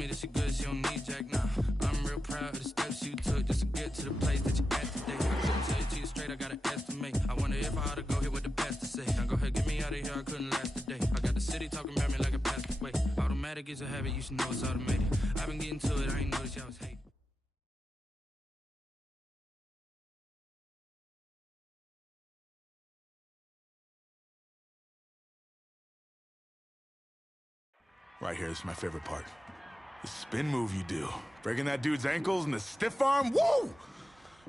me that she good, she don't need Jack, nah. I'm real proud of the steps you took just to get to the place that you at today. Couldn't tell you to you straight, I gotta estimate. I wonder if I ought to go here with the best to say. Now go ahead, get me out of here, I couldn't last today. I got the city talking about me like a passed away. Automatic is a habit, you should know it's automated. I've been getting to it, I ain't noticed y'all was hating. Right here, this is my favorite part. The spin move you do. Breaking that dude's ankles and the stiff arm, woo!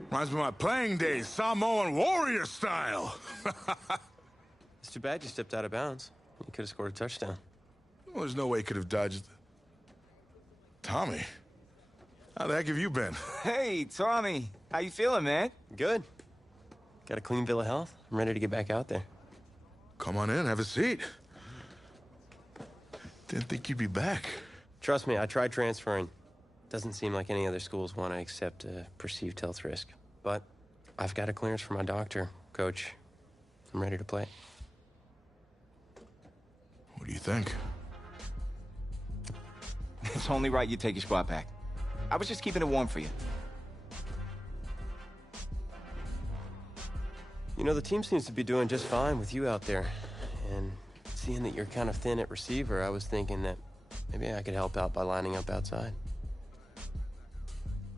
Reminds me of my playing days, Samoan warrior style. It's too bad you stepped out of bounds. You could have scored a touchdown. Well, there's no way he could have dodged. Tommy, how the heck have you been? Hey, Tommy. How you feeling, man? Good. Got a clean bill of health. I'm ready to get back out there. Come on in, have a seat. Didn't think you'd be back. Trust me, I tried transferring. Doesn't seem like any other schools want to accept a perceived health risk. But I've got a clearance from my doctor, Coach. I'm ready to play. What do you think? It's only right you take your spot back. I was just keeping it warm for you. You know, the team seems to be doing just fine with you out there. And seeing that you're kind of thin at receiver, I was thinking that maybe I could help out by lining up outside.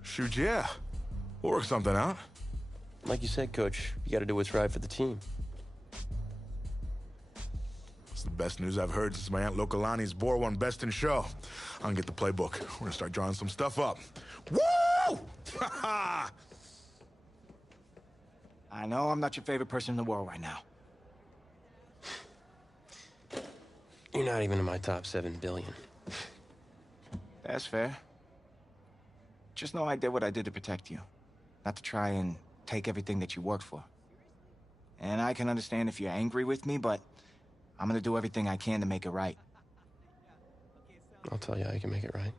Shoot, yeah. We'll work something out. Like you said, Coach, you got to do what's right for the team. It's the best news I've heard since my Aunt Lokalani's Boar won Best in Show. I'm gonna get the playbook. We're gonna start drawing some stuff up. Woo! I know I'm not your favorite person in the world right now. You're not even in my top 7 billion. That's fair. Just know I did what I did to protect you. Not to try and take everything that you worked for. And I can understand if you're angry with me, but I'm gonna do everything I can to make it right. I'll tell you how you can make it right.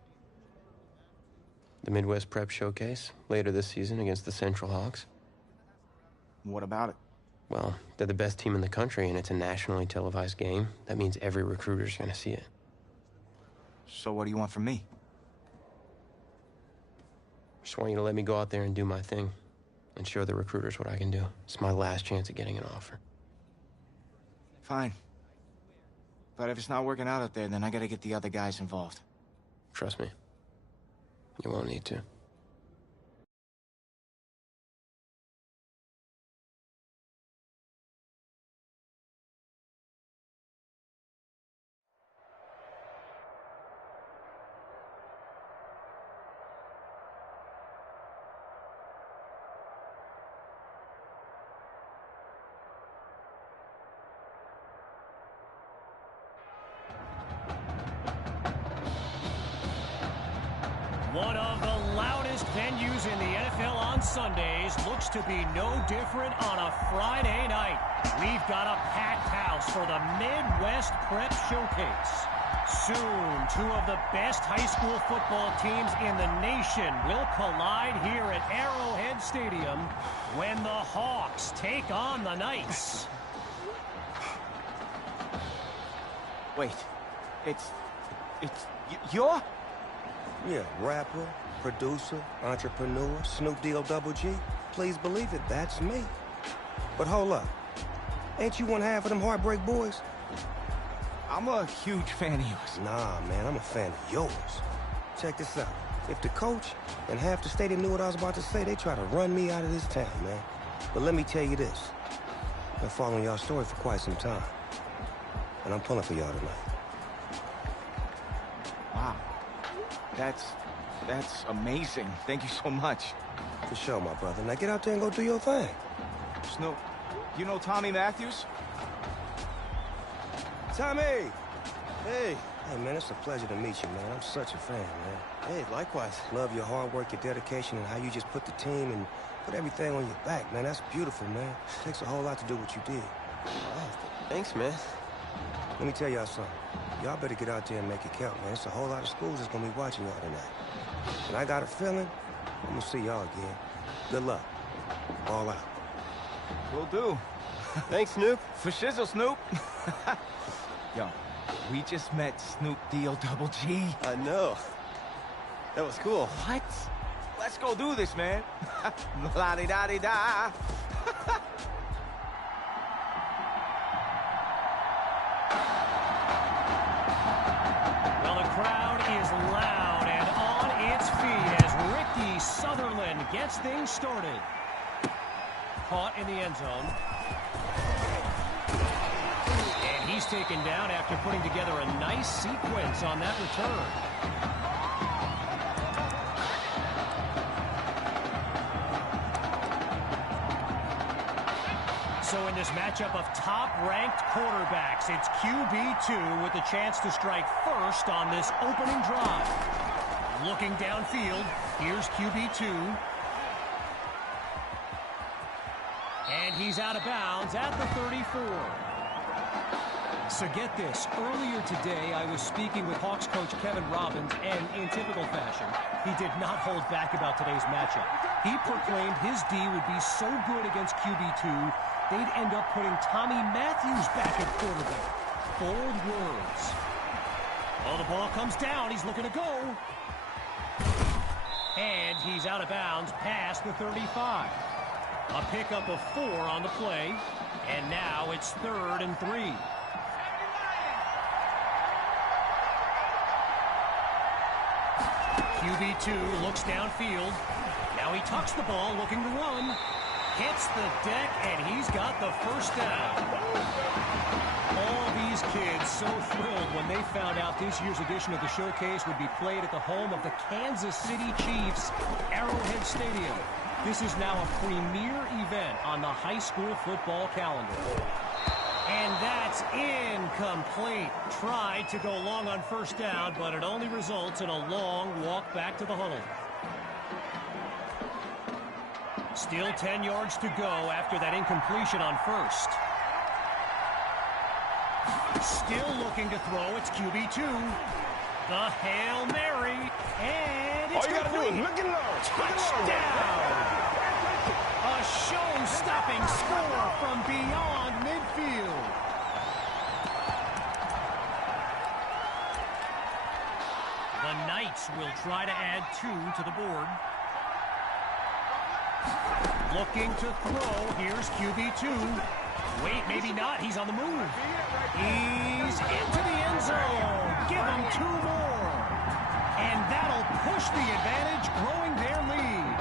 The Midwest Prep Showcase, later this season against the Central Hawks. What about it? Well, they're the best team in the country, and it's a nationally televised game. That means every recruiter's gonna see it. So what do you want from me? Just want you to let me go out there and do my thing and show the recruiters what I can do. It's my last chance at getting an offer. Fine. But if it's not working out there, then I gotta get the other guys involved. Trust me. You won't need to. One of the loudest venues in the NFL on Sundays looks to be no different on a Friday night. We've got a packed house for the Midwest Prep Showcase. Soon, 2 of the best high school football teams in the nation will collide here at Arrowhead Stadium when the Hawks take on the Knights. Wait, you're? Yeah, rapper, producer, entrepreneur, Snoop D-O-double G. Please believe it, that's me. But hold up. Ain't you one half of them Heartbreak Boys? I'm a huge fan of yours. Nah, man, I'm a fan of yours. Check this out. If the coach and half the stadium knew what I was about to say, they try to run me out of this town, man. But let me tell you this. I've been following y'all's story for quite some time. And I'm pulling for y'all tonight. Wow. That's amazing. Thank you so much. For sure, my brother. Now get out there and go do your thing. Snoop, you know Tommy Matthews? Tommy! Hey, man, it's a pleasure to meet you, man. I'm such a fan, man. Hey, likewise. Love your hard work, your dedication, and how you just put the team and put everything on your back, man. That's beautiful, man. It takes a whole lot to do what you did. Oh, thanks, man. Let me tell y'all something. Y'all better get out there and make it count, man. It's a whole lot of schools that's gonna be watching y'all tonight. And I got a feeling I'm gonna see y'all again. Good luck. All out. Will do. Thanks, Snoop. For shizzle, Snoop. Yo, we just met Snoop D-O-double G. I know. That was cool. What? Let's go do this, man. La-di-da-di-da. Well, the crowd is loud and on its feet as Ricky Sutherland gets things started. Caught in the end zone. And he's taken down after putting together a nice sequence on that return. So in this matchup of top-ranked quarterbacks, it's QB2 with a chance to strike first on this opening drive. Looking downfield, here's QB2. And he's out of bounds at the 34. So get this, earlier today I was speaking with Hawks coach Kevin Robbins, and in typical fashion, he did not hold back about today's matchup. He proclaimed his D would be so good against QB2, they'd end up putting Tommy Matthews back at quarterback. Bold words. Oh, the ball comes down, he's looking to go. And he's out of bounds past the 35. A pickup of 4 on the play, and now it's 3rd and 3. QB2 looks downfield. Now he tucks the ball, looking to run. Hits the deck, and he's got the first down. All these kids so thrilled when they found out this year's edition of the showcase would be played at the home of the Kansas City Chiefs, Arrowhead Stadium. This is now a premier event on the high school football calendar. And that's incomplete. Tried to go long on first down, but it only results in a long walk back to the huddle. Still 10 yards to go after that incompletion on first. Still looking to throw. It's QB2. The Hail Mary. And it's complete. All you got to do is look it low. Touchdown. A show-stopping score from beyond midfield. The Knights will try to add 2 to the board. Looking to throw. Here's QB2. Wait, maybe not. He's on the move. He's into the end zone. Give him 2 more. And that'll push the advantage, growing their lead.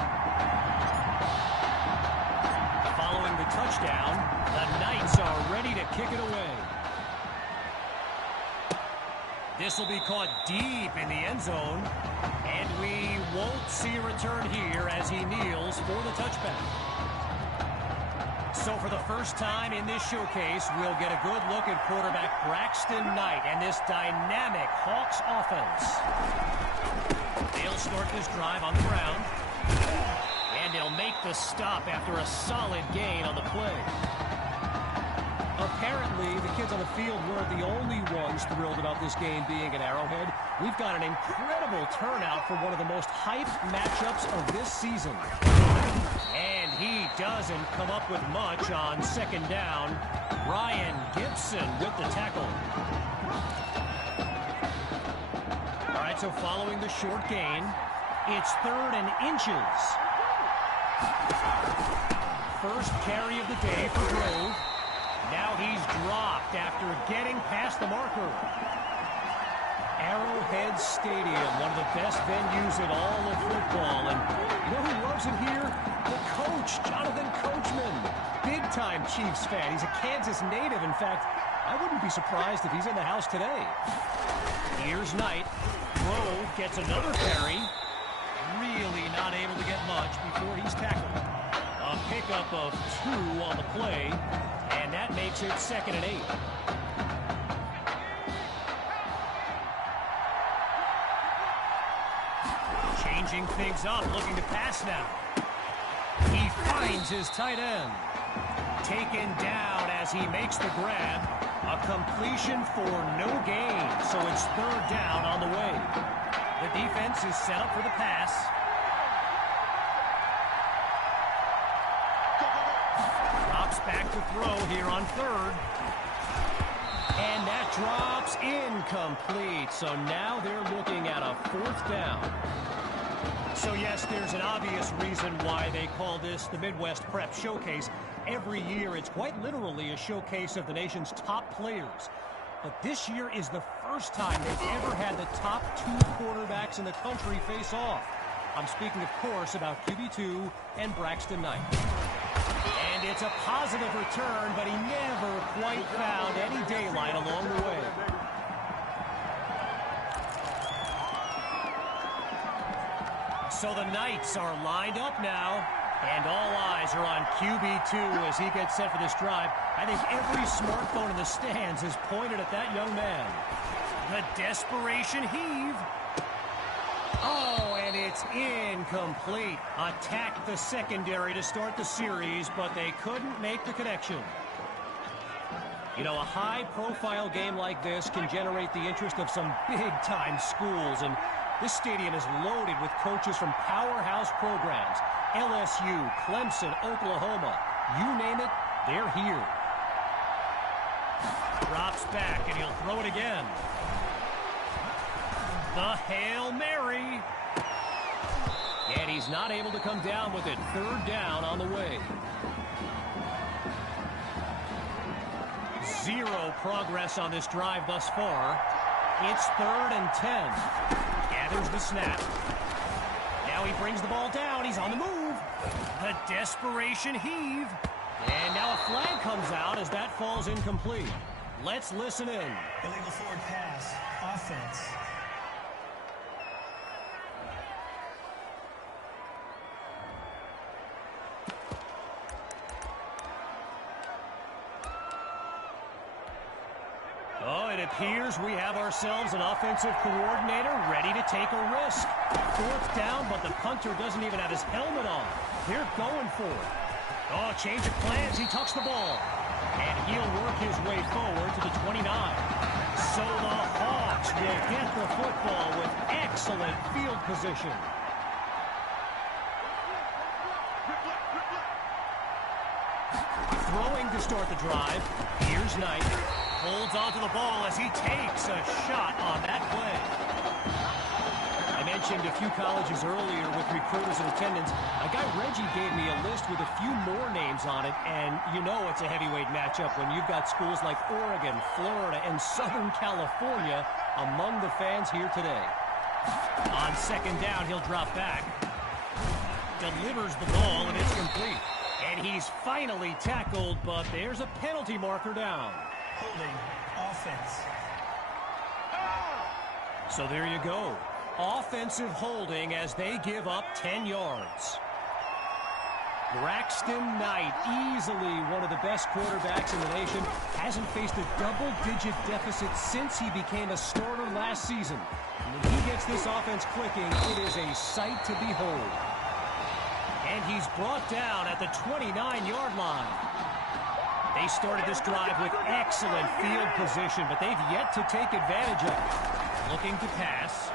Following the touchdown, the Knights are ready to kick it away. This will be caught deep in the end zone. And we won't see a return here as he kneels for the touchback. So for the first time in this showcase, we'll get a good look at quarterback Braxton Knight and this dynamic Hawks offense. They'll start this drive on the ground. And they'll make the stop after a solid gain on the play. Apparently, the kids on the field weren't the only ones thrilled about this game being at Arrowhead. We've got an incredible turnout for one of the most hyped matchups of this season. And he doesn't come up with much on second down. Ryan Gibson with the tackle. All right, so following the short gain, it's 3rd and inches. First carry of the day for Grove. Now he's dropped after getting past the marker. Arrowhead Stadium, one of the best venues in all of football. And you know who loves it here? The coach, Jonathan Coachman. Big-time Chiefs fan. He's a Kansas native. In fact, I wouldn't be surprised if he's in the house today. Here's Knight. Grove gets another carry. Really not able to get much before he's tackled. A pickup of 2 on the play. And that makes it 2nd and 8. Changing things up, looking to pass now. He finds his tight end. Taken down as he makes the grab. A completion for no gain, so it's 3rd down on the way. The defense is set up for the pass. Drops back to throw here on 3rd. And that drops incomplete. So now they're looking at a 4th down. Coach, there's an obvious reason why they call this the Midwest Prep Showcase. Every year, it's quite literally a showcase of the nation's top players. But this year is the first time they've ever had the top 2 quarterbacks in the country face off. I'm speaking, of course, about QB2 and Braxton Knight. And it's a positive return, but he never quite found any daylight along the way. So the Knights are lined up now, and all eyes are on QB2 as he gets set for this drive. I think every smartphone in the stands is pointed at that young man. The desperation heave. Oh, and it's incomplete. Attacked the secondary to start the series, but they couldn't make the connection. You know, a high-profile game like this can generate the interest of some big-time schools, and this stadium is loaded with coaches from powerhouse programs. LSU, Clemson, Oklahoma, you name it, they're here. Drops back, and he'll throw it again. The Hail Mary. And he's not able to come down with it. 3rd down on the way. 0 progress on this drive thus far. It's 3rd and 10. Gathers the snap. Now he brings the ball down. He's on the move. The desperation heave. And now a flag comes out as that falls incomplete. Let's listen in. Illegal forward pass. Offense. Oh, it appears we have ourselves an offensive coordinator ready to take a risk. 4th down, but the punter doesn't even have his helmet on. They're going for it. Oh, change of plans. He tucks the ball. And he'll work his way forward to the 29. So the Hawks will get the football with excellent field position. Throwing to start the drive. Here's Knight. Holds onto the ball as he takes a shot on that play. I mentioned a few colleges earlier with recruiters in attendance. A guy, Reggie, gave me a list with a few more names on it, and you know it's a heavyweight matchup when you've got schools like Oregon, Florida, and Southern California among the fans here today. On 2nd down, he'll drop back. Delivers the ball, and it's complete. And he's finally tackled, but there's a penalty marker down. Holding. Offense. So there you go. Offensive holding as they give up 10 yards. Braxton Knight, easily one of the best quarterbacks in the nation, hasn't faced a double-digit deficit since he became a starter last season. And when he gets this offense clicking, it is a sight to behold. And he's brought down at the 29-yard line. They started this drive with excellent field position, but they've yet to take advantage of it. Looking to pass,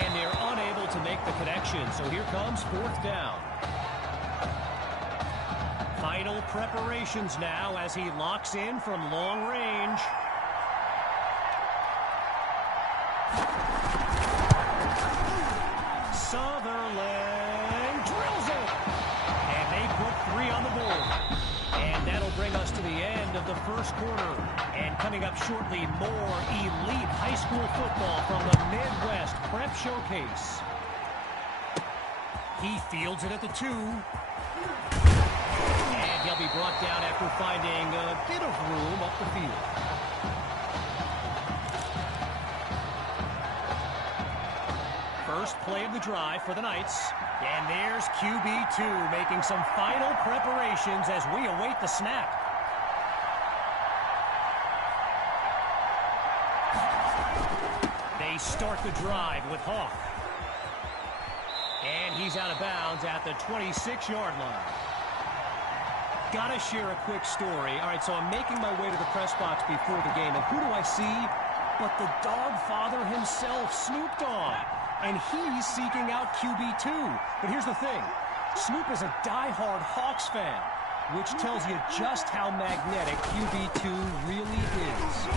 and they're unable to make the connection. So here comes 4th down. Final preparations now as he locks in from long range. Sutherland drills it. And they put 3 on the board. And that'll bring us to the end of the first quarter. And coming up shortly, more elite high school football from the Midwest Prep Showcase. He fields it at the 2. And he'll be brought down after finding a bit of room up the field. First play of the drive for the Knights. And there's QB2 making some final preparations as we await the snap. They start the drive with Hawk. And he's out of bounds at the 26-yard line. Gotta share a quick story. All right, so I'm making my way to the press box before the game, and who do I see but the dog father himself, Snoop Dogg. And he's seeking out QB2. But here's the thing. Snoop is a diehard Hawks fan, which tells you just how magnetic QB2 really is.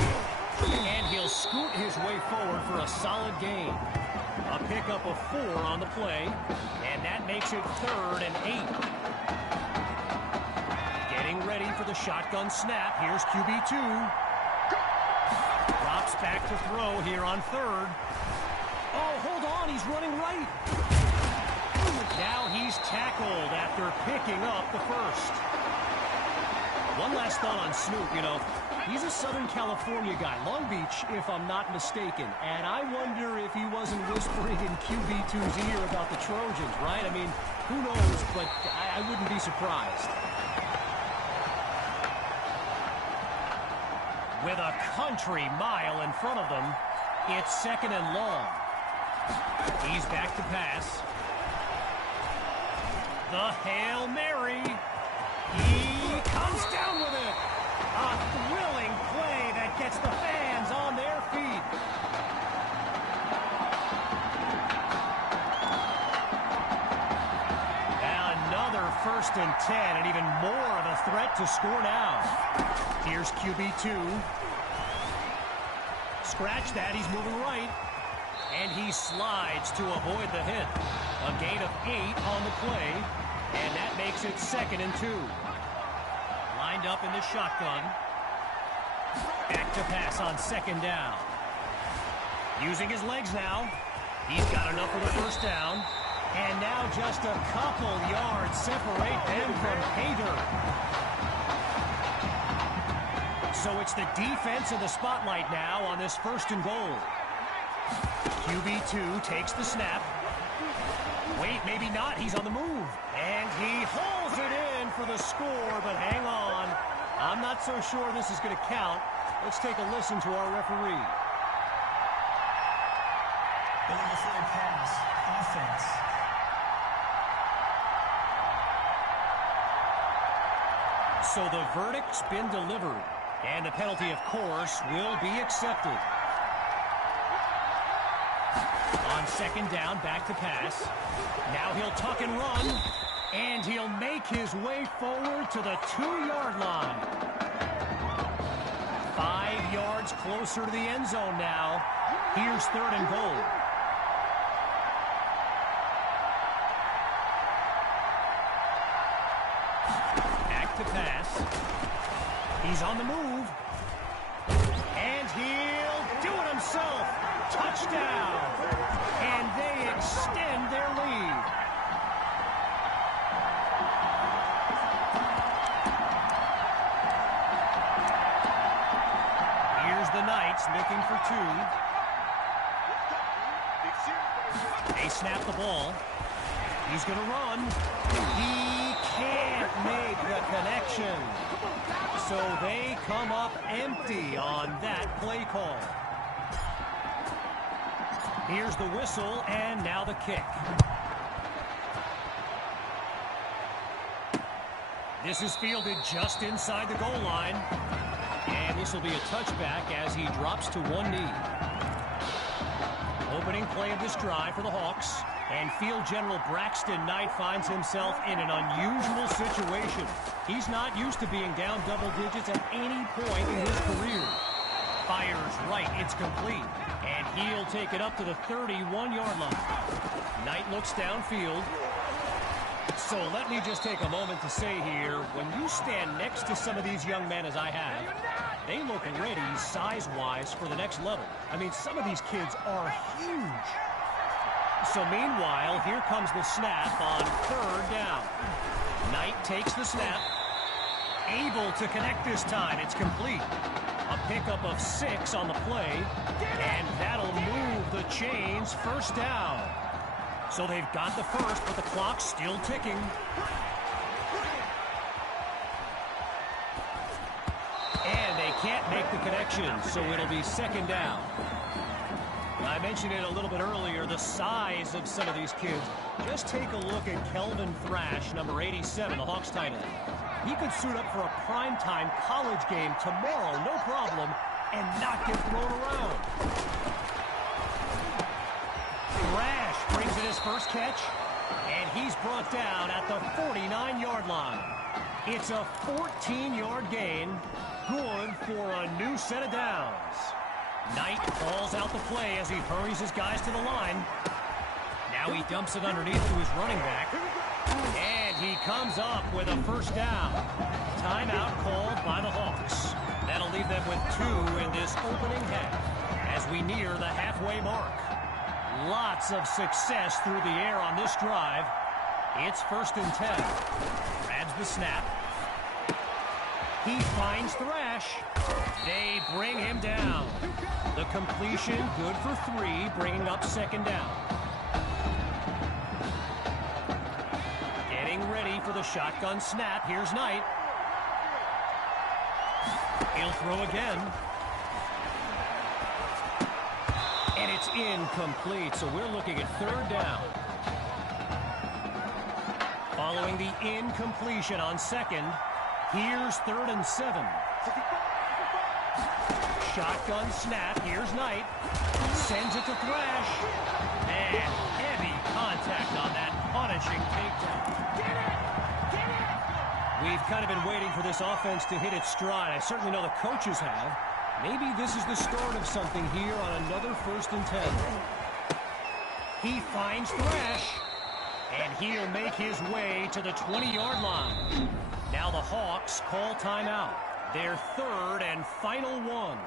And he'll scoot his way forward for a solid gain. A pickup of 4 on the play, and that makes it 3rd and 8. Getting ready for the shotgun snap. Here's QB2. Drops back to throw here on 3rd. Oh, hold on, he's running right. Now he's tackled after picking up the first. One last thought on Snoop, you know, he's a Southern California guy, Long Beach, if I'm not mistaken. And I wonder if he wasn't whispering in QB2's ear about the Trojans, right? I mean, who knows, but I wouldn't be surprised. With a country mile in front of them, it's 2nd and long. He's back to pass. The Hail Mary. He comes down with it. A thrilling play that gets the fans on their feet. And another 1st and 10, and even more of a threat to score now. Here's QB2. Scratch that, he's moving right. And he slides to avoid the hit. A gain of 8 on the play, and that makes it 2nd and 2. Lined up in the shotgun. Back to pass on 2nd down. Using his legs now. He's got enough for the 1st down. And now just a couple yards separate them from pay dirt. So it's the defense in the spotlight now on this 1st and goal. QB2 takes the snap. Wait, maybe not. He's on the move. And he holds it in for the score, but hang on. I'm not so sure this is going to count. Let's take a listen to our referee. Illegal forward pass. Offense. So the verdict's been delivered. And the penalty, of course, will be accepted. On 2nd down, back to pass. Now he'll tuck and run, and he'll make his way forward to the 2-yard line. 5 yards closer to the end zone now. Here's 3rd and goal. Back to pass. He's on the move. And he'll do it himself. Touchdown. And they extend their lead. Here's the Knights looking for 2. They snap the ball. He's going to run. He can't make the connection. So they come up empty on that play call. Here's the whistle, and now the kick. This is fielded just inside the goal line. And this will be a touchback as he drops to one knee. Opening play of this drive for the Hawks. And Field General Braxton Knight finds himself in an unusual situation. He's not used to being down double digits at any point in his career. Fires right, it's complete. And he'll take it up to the 31-yard line. Knight looks downfield. So let me just take a moment to say here, when you stand next to some of these young men as I have, they look ready size-wise for the next level. I mean, some of these kids are huge. So meanwhile, here comes the snap on 3rd down. Knight takes the snap. Able to connect this time. It's complete. A pickup of 6 on the play. And that'll move the chains. 1st down. So they've got the first, but the clock's still ticking. And they can't make the connection, so it'll be 2nd down. I mentioned it a little bit earlier, the size of some of these kids. Just take a look at Kelvin Thrash, number 87, the Hawks tight end. He could suit up for a primetime college game tomorrow, no problem, and not get thrown around. Thrash brings in his first catch, and he's brought down at the 49-yard line. It's a 14-yard gain, good for a new set of downs. Knight calls out the play as he hurries his guys to the line. Now he dumps it underneath to his running back. And he comes up with a first down. Timeout called by the Hawks. That'll leave them with 2 in this opening half as we near the halfway mark. Lots of success through the air on this drive. It's 1st and 10. Grabs the snap. He finds Thrash. They bring him down. The completion good for 3, bringing up 2nd down. Getting ready for the shotgun snap. Here's Knight. He'll throw again. And it's incomplete, so we're looking at 3rd down. Following the incompletion on 2nd, here's 3rd and 7. Shotgun snap. Here's Knight. Sends it to Thrash. And heavy contact on that punishing takedown. Get it! Get it! We've kind of been waiting for this offense to hit its stride. I certainly know the coaches have. Maybe this is the start of something here on another 1st and 10. He finds Thrash. And he'll make his way to the 20-yard line. Now the Hawks call timeout. Their 3rd and final one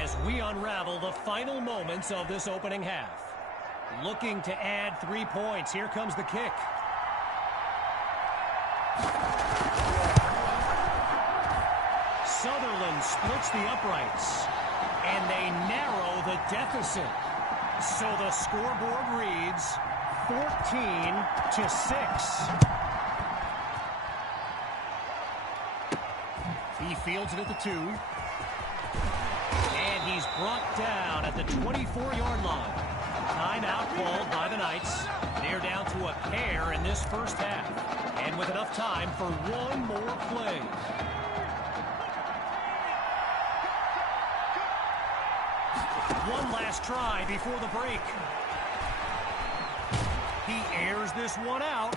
as we unravel the final moments of this opening half. Looking to add 3 points. Here comes the kick. Sutherland splits the uprights, and they narrow the deficit. So the scoreboard reads 14-6. He fields it at the 2. And he's brought down at the 24-yard line. Timeout called by the Knights. They're down to a pair in this first half. And with enough time for one more play. One last try before the break. He airs this one out.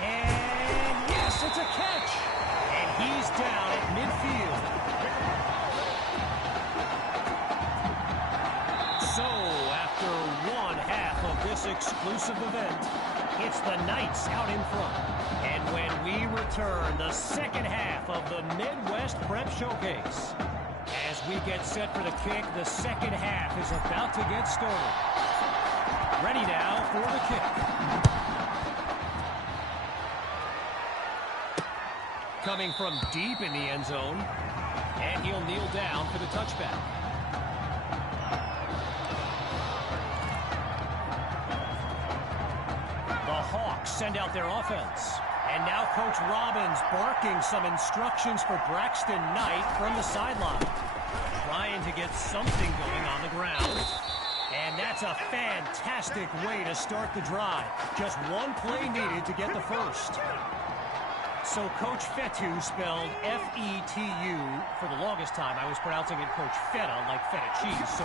And yes, it's a catch. And he's down at midfield. So, after one half of this exclusive event, it's the Knights out in front. And when we return, the second half of the Midwest Prep Showcase. As we get set for the kick, the second half is about to get started. Ready now for the kick. Coming from deep in the end zone. And he'll kneel down for the touchback. The Hawks send out their offense. And now Coach Robbins barking some instructions for Braxton Knight from the sideline. Trying to get something going on the ground. And that's a fantastic way to start the drive. Just one play needed to get the first. So Coach Fetu, spelled F-E-T-U, for the longest time I was pronouncing it Coach Feta, like feta cheese. So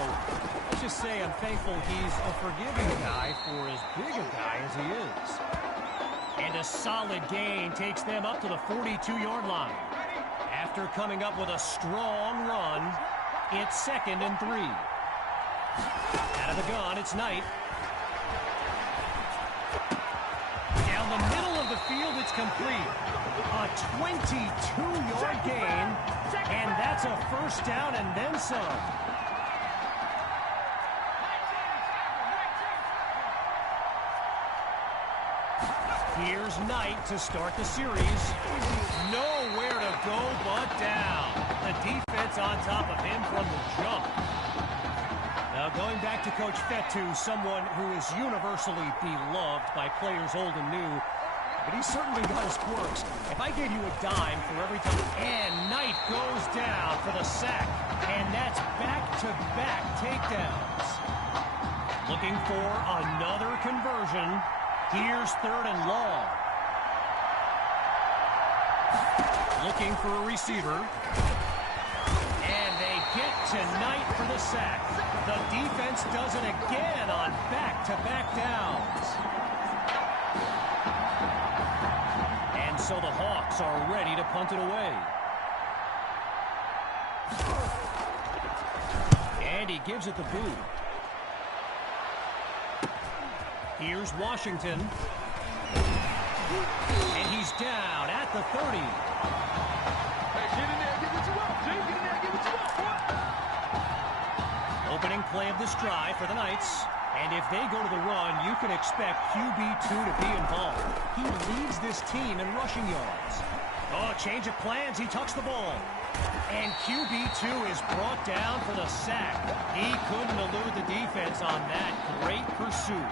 let's just say I'm thankful he's a forgiving guy for as big a guy as he is. And a solid gain takes them up to the 42-yard line. After coming up with a strong run, it's 2nd and 3. Out of the gun, it's Knight. Down the middle of the field, it's complete. A 22-yard gain, and that's a first down and then some. Here's Knight to start the series. Nowhere to go but down. The defense on top of him from the jump. Now going back to Coach Fetu, someone who is universally beloved by players old and new, but he's certainly got his quirks. If I gave you a dime for every time, and Knight goes down for the sack, and that's back-to-back takedowns. Looking for another conversion. Here's 3rd and long. Looking for a receiver. And they get to Knight for the sack. The defense does it again on back-to-back downs. And so the Hawks are ready to punt it away. And he gives it the boot. Here's Washington. And he's down at the 30. Hey, get in there, get what you want, G. Get in there, get what you want, boy. Opening play of this drive for the Knights. And if they go to the run, you can expect QB2 to be involved. He leads this team in rushing yards. Oh, change of plans. He tucks the ball. And QB2 is brought down for the sack. He couldn't elude the defense on that great pursuit.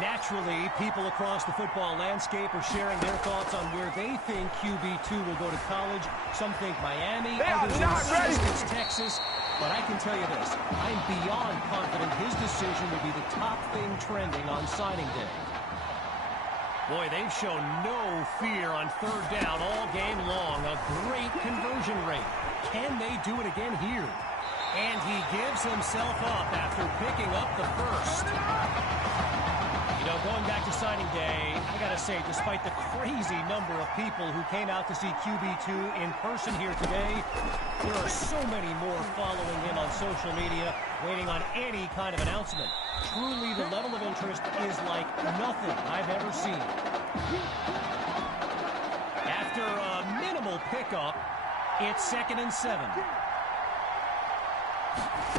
Naturally, people across the football landscape are sharing their thoughts on where they think QB2 will go to college. Some think Miami, others insist it's Texas. But I can tell you this, I'm beyond confident his decision will be the top thing trending on signing day. Boy, they've shown no fear on third down all game long. A great conversion rate. Can they do it again here? And he gives himself up after picking up the first. You know, going back to signing day, I gotta say, despite the crazy number of people who came out to see QB2 in person here today, there are so many more following him on social media, waiting on any kind of announcement. Truly, the level of interest is like nothing I've ever seen. After a minimal pickup, it's 2nd and 7.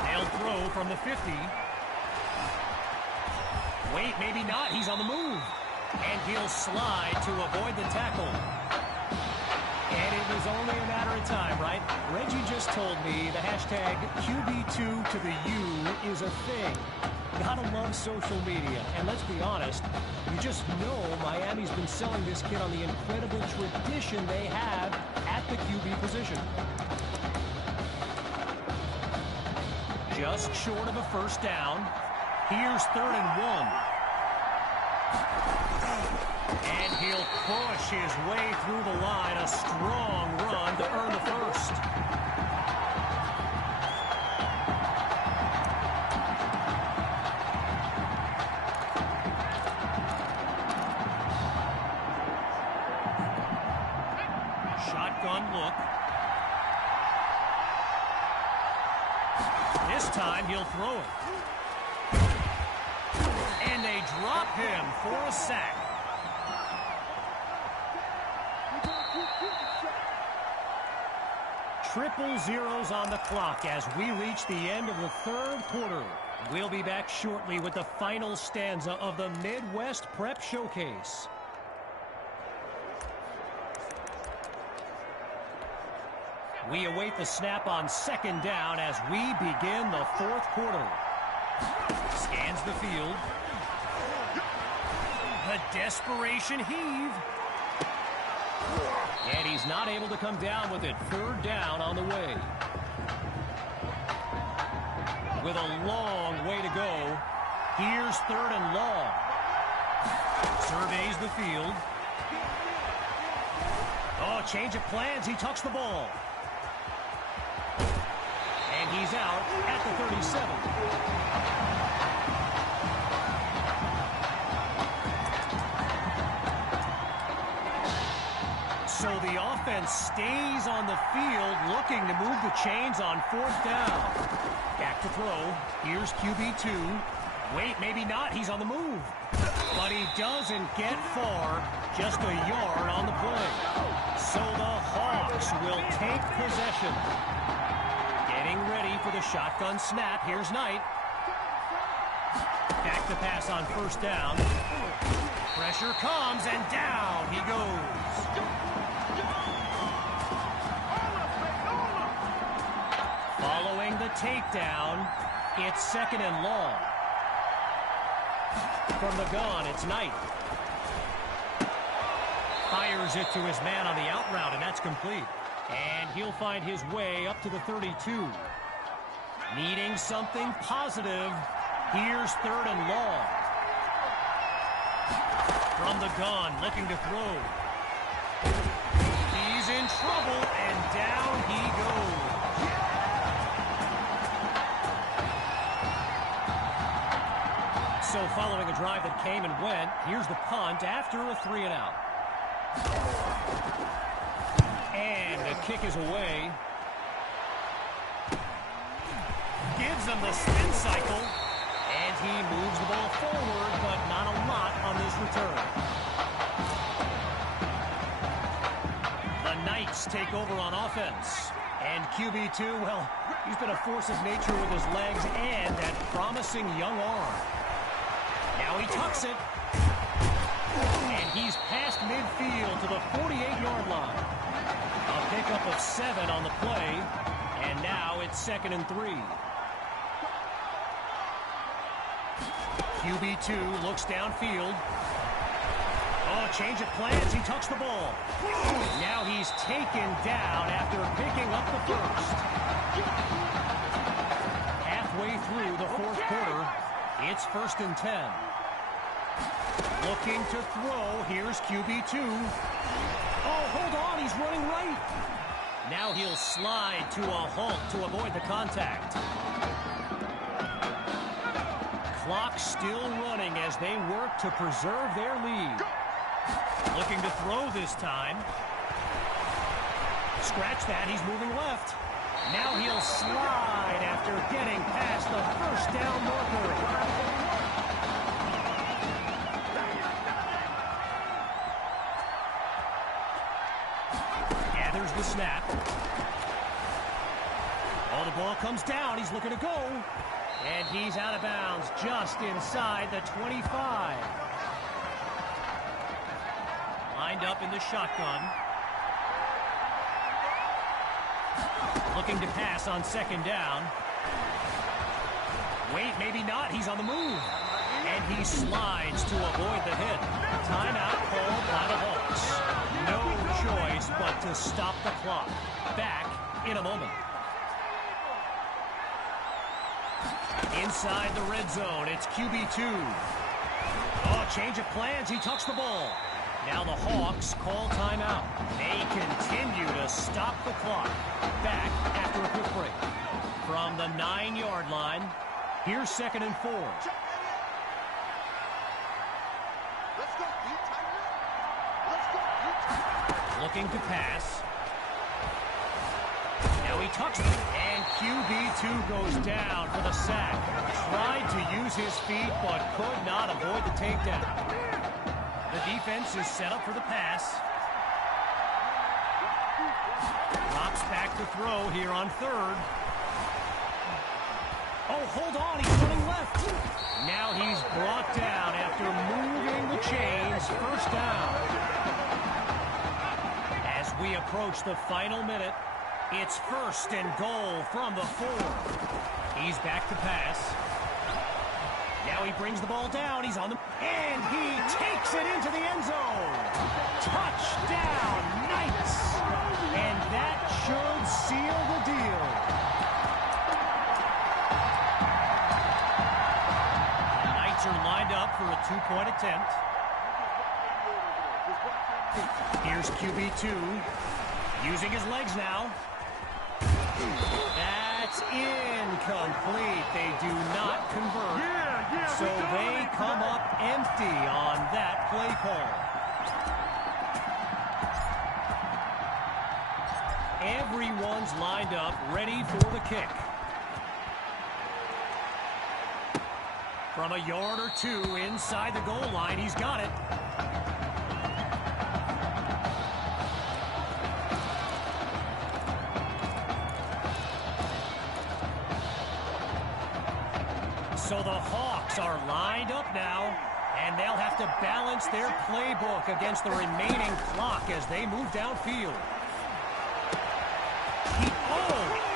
They'll throw from the 50. Wait, maybe not. He's on the move. And he'll slide to avoid the tackle. And it was only a matter of time, right? Reggie just told me the hashtag QB2 to the U is a thing. Gotta love social media. And let's be honest, you just know Miami's been selling this kid on the incredible tradition they have at the QB position. Just short of a first down. Here's 3rd and 1. And he'll push his way through the line. A strong run to earn the first. Shotgun look. This time he'll throw it. And they drop him for a sack. Triple zeros on the clock as we reach the end of the third quarter. We'll be back shortly with the final stanza of the Midwest Prep Showcase. We await the snap on 2nd down as we begin the fourth quarter. Scans the field. A desperation heave. And he's not able to come down with it. 3rd down on the way. With a long way to go, here's 3rd and long. Surveys the field. Oh, change of plans. He tucks the ball. And he's out at the 37. So the offense stays on the field looking to move the chains on 4th down. Back to throw. Here's QB2. Wait, maybe not. He's on the move. But he doesn't get far. Just a yard on the play. So the Hawks will take possession. Getting ready for the shotgun snap. Here's Knight. Back to pass on 1st down. Pressure comes and down he goes. Following the takedown, it's 2nd and long. From the gun, it's Knight. Fires it to his man on the out route, and that's complete. And he'll find his way up to the 32. Needing something positive, here's 3rd and long. From the gun, looking to throw. He's in trouble, and down he goes. So following a drive that came and went, here's the punt after a 3 and out. And the kick is away. Gives him the spin cycle. And he moves the ball forward, but not a lot on this return. The Knights take over on offense. And QB2, well, he's been a force of nature with his legs and that promising young arm. Now he tucks it. And he's past midfield to the 48-yard line. A pickup of 7 on the play. And now it's 2nd and 3. QB2 looks downfield. Oh, change of plans. He tucks the ball. Now he's taken down after picking up the first. Halfway through the fourth quarter, it's 1st and 10. Looking to throw. Here's QB2. Oh, hold on. He's running right. Now he'll slide to a halt to avoid the contact. Clock still running as they work to preserve their lead. Looking to throw this time. Scratch that. He's moving left. Now he'll slide after getting past the first down marker. Gathers the snap. Oh, the ball comes down. He's looking to go. And he's out of bounds just inside the 25. Lined up in the shotgun. Looking to pass on 2nd down. Wait, maybe not. He's on the move. And he slides to avoid the hit. Timeout called by the Hawks. No choice but to stop the clock. Back in a moment. Inside the red zone, it's QB2. Oh, change of plans. He tucks the ball. Now the Hawks call timeout. They continue to stop the clock. Back after a quick break. From the 9-yard line, here's 2nd and 4. Looking to pass. Now he tucks it, and QB2 goes down for the sack. Tried to use his feet, but could not avoid the takedown. The defense is set up for the pass. Drops back to throw here on 3rd. Oh, hold on, he's running left. Now he's brought down after moving the chains. 1st down. As we approach the final minute, it's 1st and goal from the 4. He's back to pass. Now he brings the ball down. He's on the... And he takes it into the end zone. Touchdown, Knights. And that should seal the deal. The Knights are lined up for a 2-point attempt. Here's QB2. Using his legs now. That's incomplete. They do not convert. So they come up empty on that play call. Everyone's lined up, ready for the kick. From a yard or 2 inside the goal line, he's got it. So the Hawks are lined up now, and they'll have to balance their playbook against the remaining clock as they move downfield.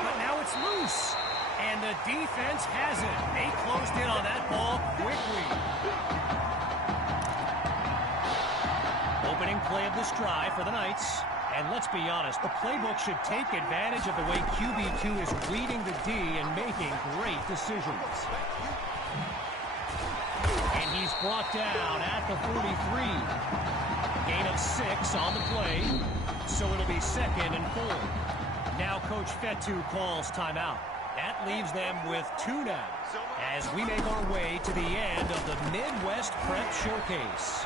But now it's loose, and the defense has it. They closed in on that ball quickly. Opening play of this drive for the Knights. And let's be honest, the playbook should take advantage of the way QB2 is reading the D and making great decisions. And he's brought down at the 43. Gain of 6 on the play, so it'll be 2nd and 4. Now Coach Fetu calls timeout. That leaves them with 2 now as we make our way to the end of the Midwest Prep Showcase.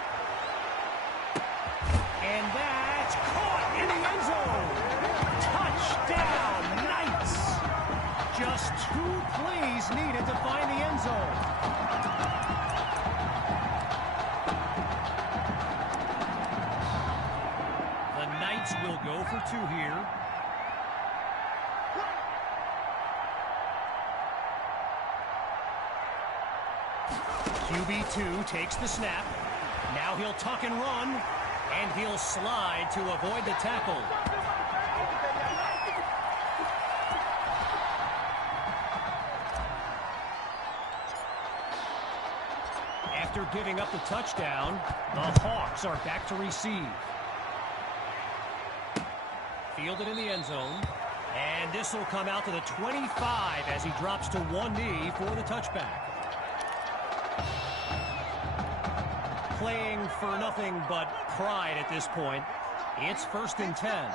And that's caught in the end zone. Touchdown, Knights. Just 2 plays needed to find the end zone. QB2 here. QB2 takes the snap. Now he'll tuck and run, and he'll slide to avoid the tackle. After giving up the touchdown, the Hawks are back to receive. Fielded in the end zone. And this will come out to the 25 as he drops to one knee for the touchback. Playing for nothing but pride at this point. It's 1st and 10.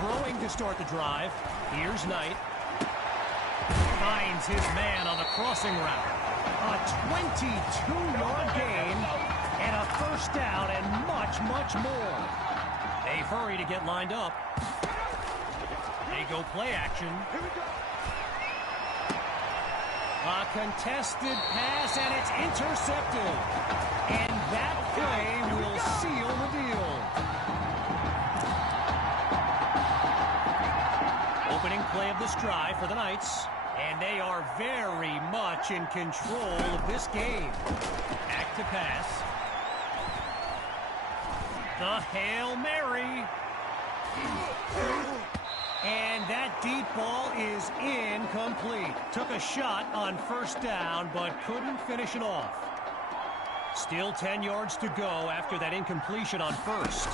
Throwing to start the drive. Here's Knight. Finds his man on the crossing route. A 22-yard gain and a 1st down and much, much more. They hurry to get lined up. They go play action. A contested pass, and it's intercepted. And that play will seal the deal. Opening play of this drive for the Knights. And they are very much in control of this game. Back to pass. The Hail Mary. And that deep ball is incomplete. Took a shot on 1st down, but couldn't finish it off. Still 10 yards to go after that incompletion on 1st.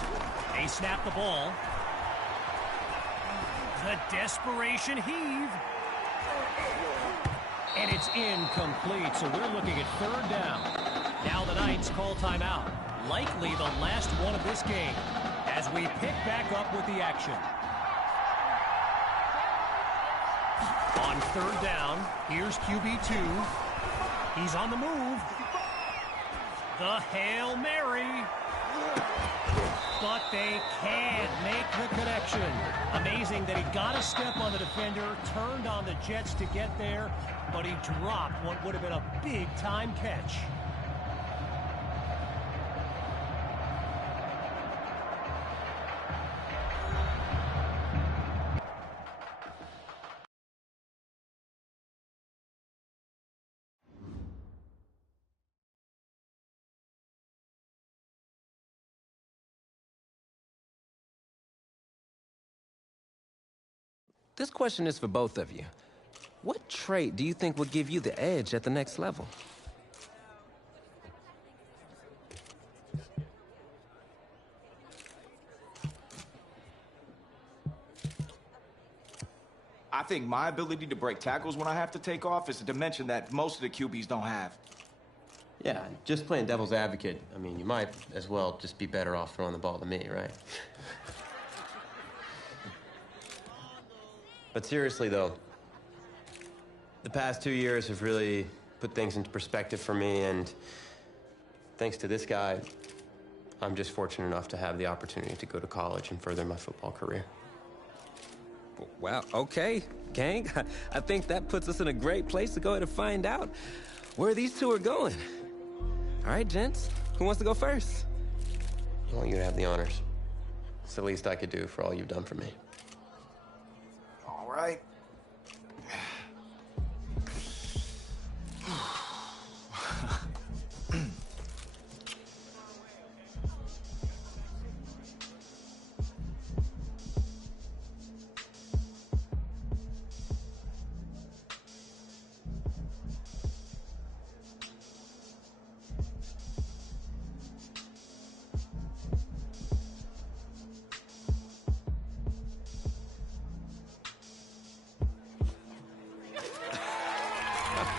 They snap the ball. The desperation heave. And it's incomplete, so we're looking at 3rd down. Now the Knights call timeout. Likely the last one of this game as we pick back up with the action. On 3rd down, here's QB2. He's on the move. The Hail Mary. But they can't make the connection. Amazing that he got a step on the defender, turned on the Jets to get there, but he dropped what would have been a big-time catch. This question is for both of you. What trait do you think will give you the edge at the next level? I think my ability to break tackles when I have to take off is a dimension that most of the QBs don't have. Yeah, just playing devil's advocate. I mean, you might as well just be better off throwing the ball to me, right? But seriously, though, the past 2 years have really put things into perspective for me, and thanks to this guy, I'm just fortunate enough to have the opportunity to go to college and further my football career. Well, okay, gang. I think that puts us in a great place to go ahead and find out where these two are going. All right, gents, who wants to go first? I want you to have the honors. It's the least I could do for all you've done for me. All right.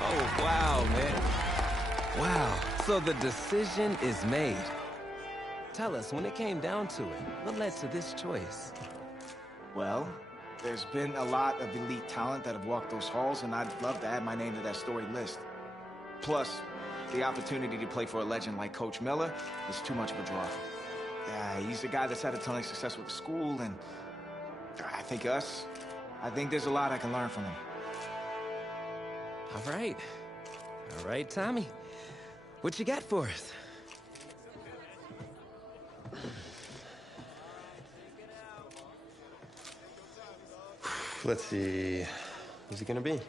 Oh, wow, man. Wow. So the decision is made. Tell us, when it came down to it, what led to this choice? Well, there's been a lot of elite talent that have walked those halls, and I'd love to add my name to that storied list. Plus, the opportunity to play for a legend like Coach Miller is too much of a draw. He's a guy that's had a ton of success with the school, and I think there's a lot I can learn from him. All right. All right, Tommy. What you got for us? Let's see. Who's it gonna be?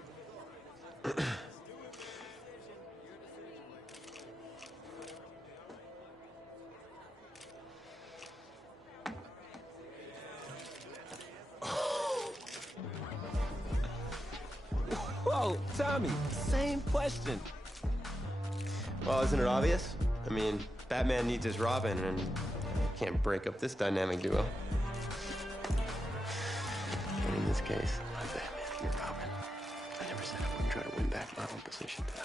Whoa, Tommy, same question. Well, isn't it obvious? I mean, Batman needs his Robin, and can't break up this dynamic duo. But in this case, I'm Batman, you're Robin. I never said I wouldn't try to win back my own position tonight.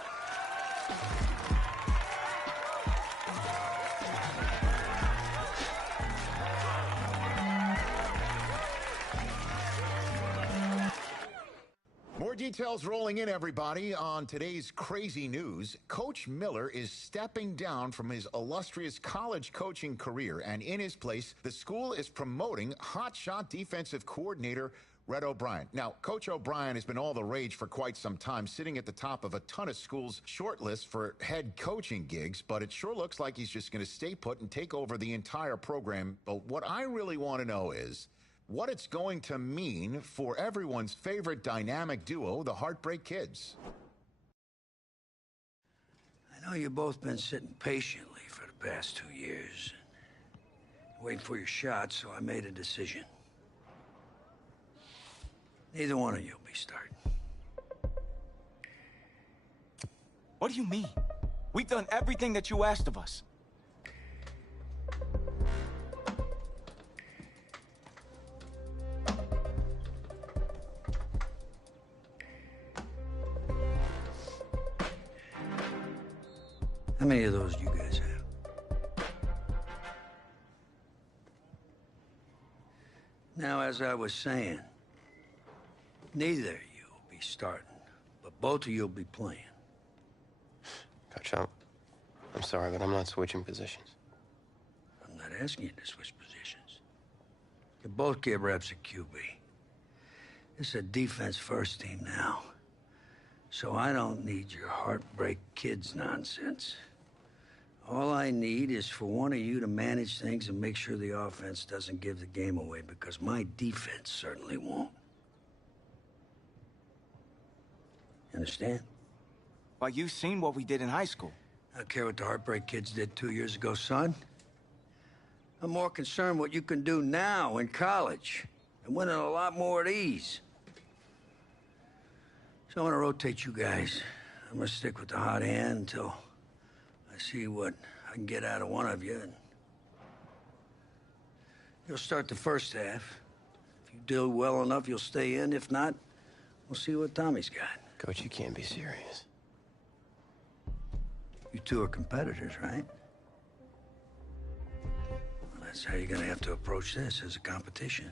More details rolling in, everybody. On today's crazy news, Coach Miller is stepping down from his illustrious college coaching career, and in his place, the school is promoting hotshot defensive coordinator Red O'Brien. Now, Coach O'Brien has been all the rage for quite some time, sitting at the top of a ton of schools' shortlists for head coaching gigs, but it sure looks like he's just going to stay put and take over the entire program. But what I really want to know is what it's going to mean for everyone's favorite dynamic duo, the Heartbreak Kids. I know you've both been sitting patiently for the past 2 years, waiting for your shot, so I made a decision. Neither one of you will be starting. What do you mean? We've done everything that you asked of us. How many of those do you guys have? Now, as I was saying, neither of you will be starting, but both of you will be playing. Coach, I'm sorry, but I'm not switching positions. I'm not asking you to switch positions. You both get reps at QB. This is a defense-first team now, so I don't need your Heartbreak Kids nonsense. All I need is for one of you to manage things and make sure the offense doesn't give the game away, because my defense certainly won't. Understand? Well, you've seen what we did in high school. I don't care what the Heartbreak Kids did 2 years ago, son. I'm more concerned what you can do now in college and winning a lot more at ease. So I'm gonna rotate you guys. I'm gonna stick with the hot hand until I see what I can get out of one of you. And you'll start the first half. If you do well enough, you'll stay in. If not, we'll see what Tommy's got. Coach, you can't be serious. You two are competitors, right? Well, that's how you're gonna have to approach this, as a competition.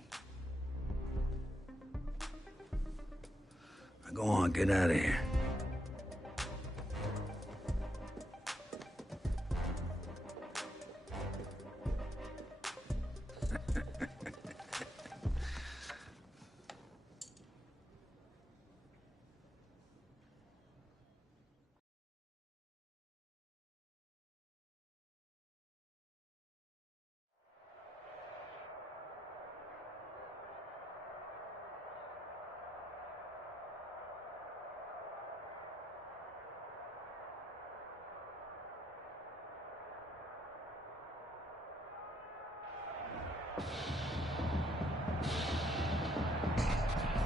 Now go on, get out of here.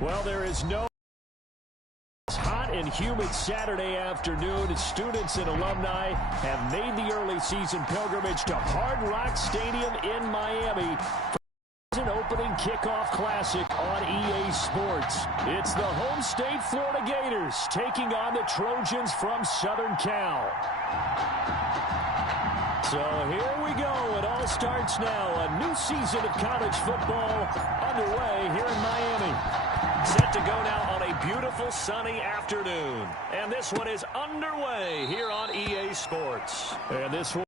Well, there is no hot and humid Saturday afternoon. Students and alumni have made the early season pilgrimage to Hard Rock Stadium in Miami for an opening kickoff classic on EA Sports. It's the home state Florida Gators taking on the Trojans from Southern Cal. So here we go. It all starts now. A new season of college football underway here in Miami. Set to go now on a beautiful sunny afternoon. And this one is underway here on EA Sports. And this will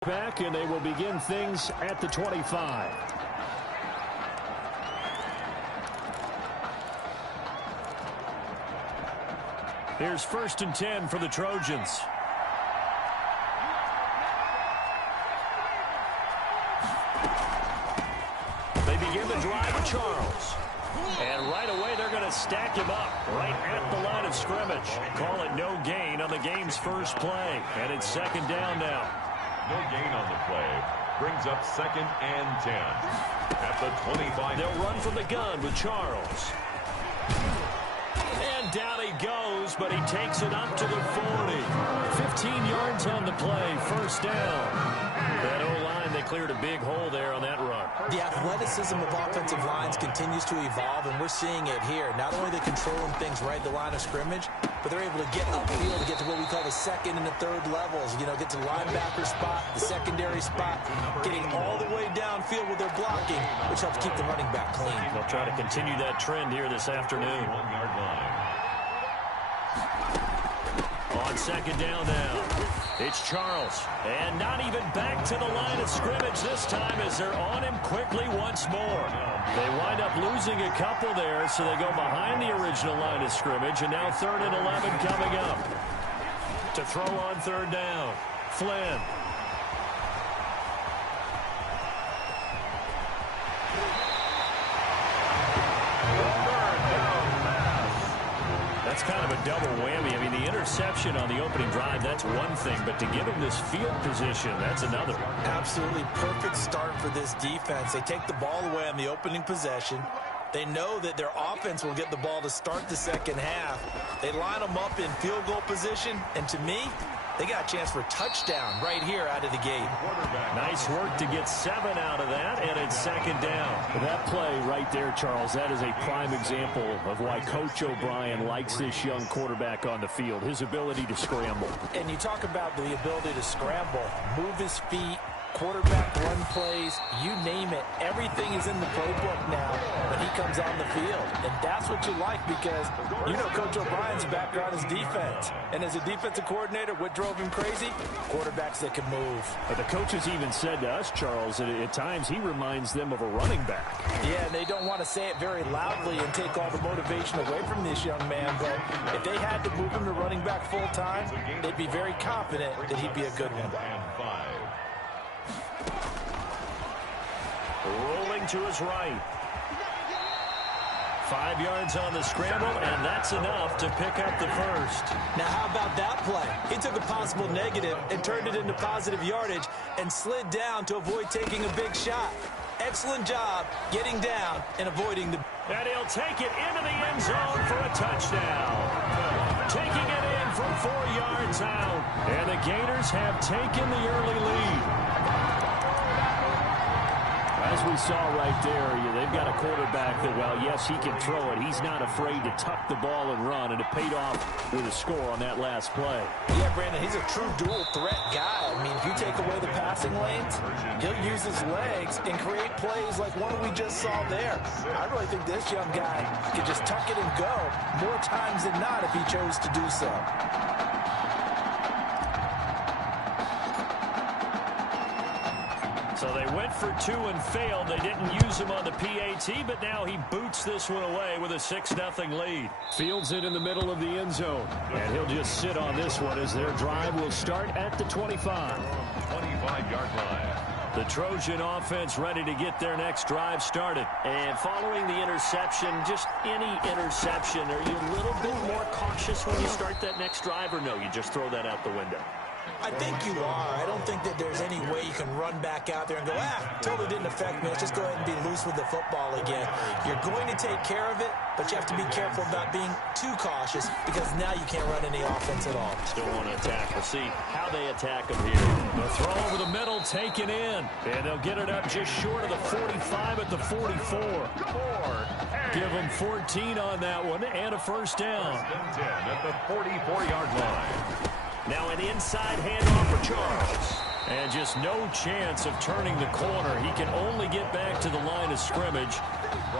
be back, and they will begin things at the 25. Here's 1st and 10 for the Trojans. They begin the drive with Charles. And right away, they're going to stack him up right at the line of scrimmage. Call it no gain on the game's first play. And it's second down now. No gain on the play. Brings up 2nd and 10. At the 25. They'll run from the gun with Charles. And down he goes, but he takes it up to the 40. 15 yards on the play, first down. That O-line, they cleared a big hole there on that run. The athleticism of offensive lines continues to evolve, and we're seeing it here. Not only are they controlling things right at the line of scrimmage, but they're able to get upfield to get to what we call the second and the third levels. You know, get to the linebacker spot, the secondary spot, getting all the way downfield with their blocking, which helps keep the running back clean. They'll try to continue that trend here this afternoon. 1-yard line. On second down now, it's Charles. And not even back to the line of scrimmage this time as they're on him quickly once more. They wind up losing a couple there, so they go behind the original line of scrimmage, and now 3rd and 11 coming up. To throw on third down, Flynn. That's kind of a double whammy. I mean, the interception on the opening drive, that's one thing, but to give him this field position, that's another. Absolutely perfect start for this defense. They take the ball away on the opening possession. They know that their offense will get the ball to start the second half. They line them up in field goal position, and to me, they got a chance for a touchdown right here out of the gate. Nice work to get 7 out of that, and it's second down. That play right there, Charles, that is a prime example of why Coach O'Brien likes this young quarterback on the field, his ability to scramble. And you talk about the ability to scramble, move his feet, quarterback run plays, you name it. Everything is in the playbook now when he comes on the field. And that's what you like because you know Coach O'Brien's background is defense. And as a defensive coordinator, what drove him crazy? Quarterbacks that can move. But the coaches even said to us, Charles, that at times he reminds them of a running back. Yeah, and they don't want to say it very loudly and take all the motivation away from this young man. But if they had to move him to running back full time, they'd be very confident that he'd be a good one. Rolling to his right. 5 yards on the scramble, and that's enough to pick up the first. Now, how about that play? He took a possible negative and turned it into positive yardage and slid down to avoid taking a big shot. Excellent job getting down and avoiding the... And he'll take it into the end zone for a touchdown. Taking it in from 4 yards out. And the Gators have taken the early lead. As we saw right there, they've got a quarterback that, well, yes, he can throw it. He's not afraid to tuck the ball and run, and it paid off with a score on that last play. Yeah, Brandon, he's a true dual-threat guy. I mean, if you take away the passing lanes, he'll use his legs and create plays like one we just saw there. I really think this young guy could just tuck it and go more times than not if he chose to do so. So they went for 2 and failed. They didn't use him on the PAT, but now he boots this one away with a 6-0 lead. Fields it in the middle of the end zone. And he'll just sit on this one as their drive will start at the 25. 25-yard line. The Trojan offense ready to get their next drive started. And following the interception, just any interception, are you a little bit more cautious when you start that next drive, or no, you just throw that out the window? I think you are. I don't think that there's any way you can run back out there and go, totally didn't affect me. Let's just go ahead and be loose with the football again. You're going to take care of it, but you have to be careful about being too cautious because now you can't run any offense at all. Still want to attack. We'll see how they attack them here. The throw over the middle, taken in. And they'll get it up just short of the 45 at the 44. Give them 14 on that one and a first down. 10 at the 44-yard line. Now an inside handoff for Charles. And just no chance of turning the corner. He can only get back to the line of scrimmage.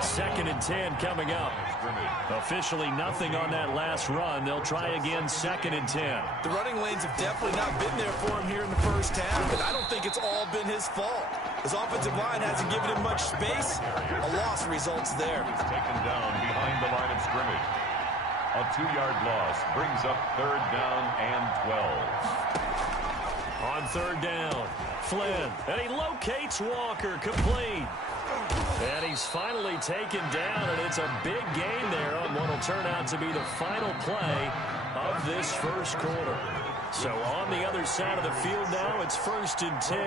2nd and 10 coming up. Officially nothing on that last run. They'll try again 2nd and 10. The running lanes have definitely not been there for him here in the first half, and I don't think it's all been his fault. His offensive line hasn't given him much space. A loss results there. He's taken down behind the line of scrimmage. A 2-yard loss brings up 3rd down and 12. On 3rd down, Flynn, and he locates Walker, complete. And he's finally taken down, and it's a big gain there on what will turn out to be the final play of this first quarter. So on the other side of the field now, it's 1st and 10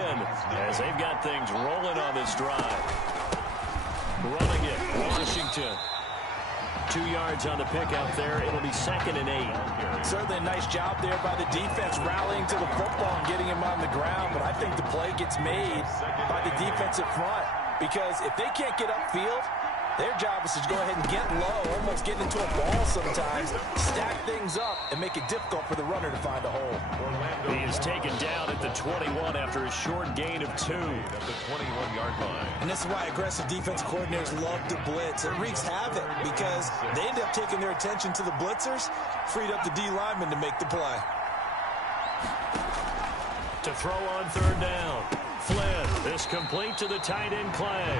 as they've got things rolling on this drive. Running it, Washington. 2 yards on the pick out there. It'll be 2nd and 8. Certainly a nice job there by the defense rallying to the football and getting him on the ground, but I think the play gets made by the defensive front because if they can't get upfield, their job is to go ahead and get low, almost get into a ball sometimes, stack things up, and make it difficult for the runner to find a hole. He is taken down at the 21 after a short gain of 2. At the 21-yard line. And this is why aggressive defense coordinators love to blitz. It wreaks havoc because they end up taking their attention to the blitzers, freed up the D lineman to make the play. To throw on 3rd down. Flynn is complete to the tight end Clay.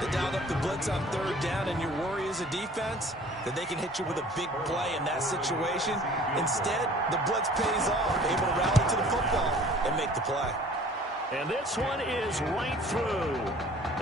They dialed up the blitz on 3rd down, and your worry as a defense that they can hit you with a big play in that situation. Instead, the blitz pays off, able to rally to the football and make the play. And this one is right through.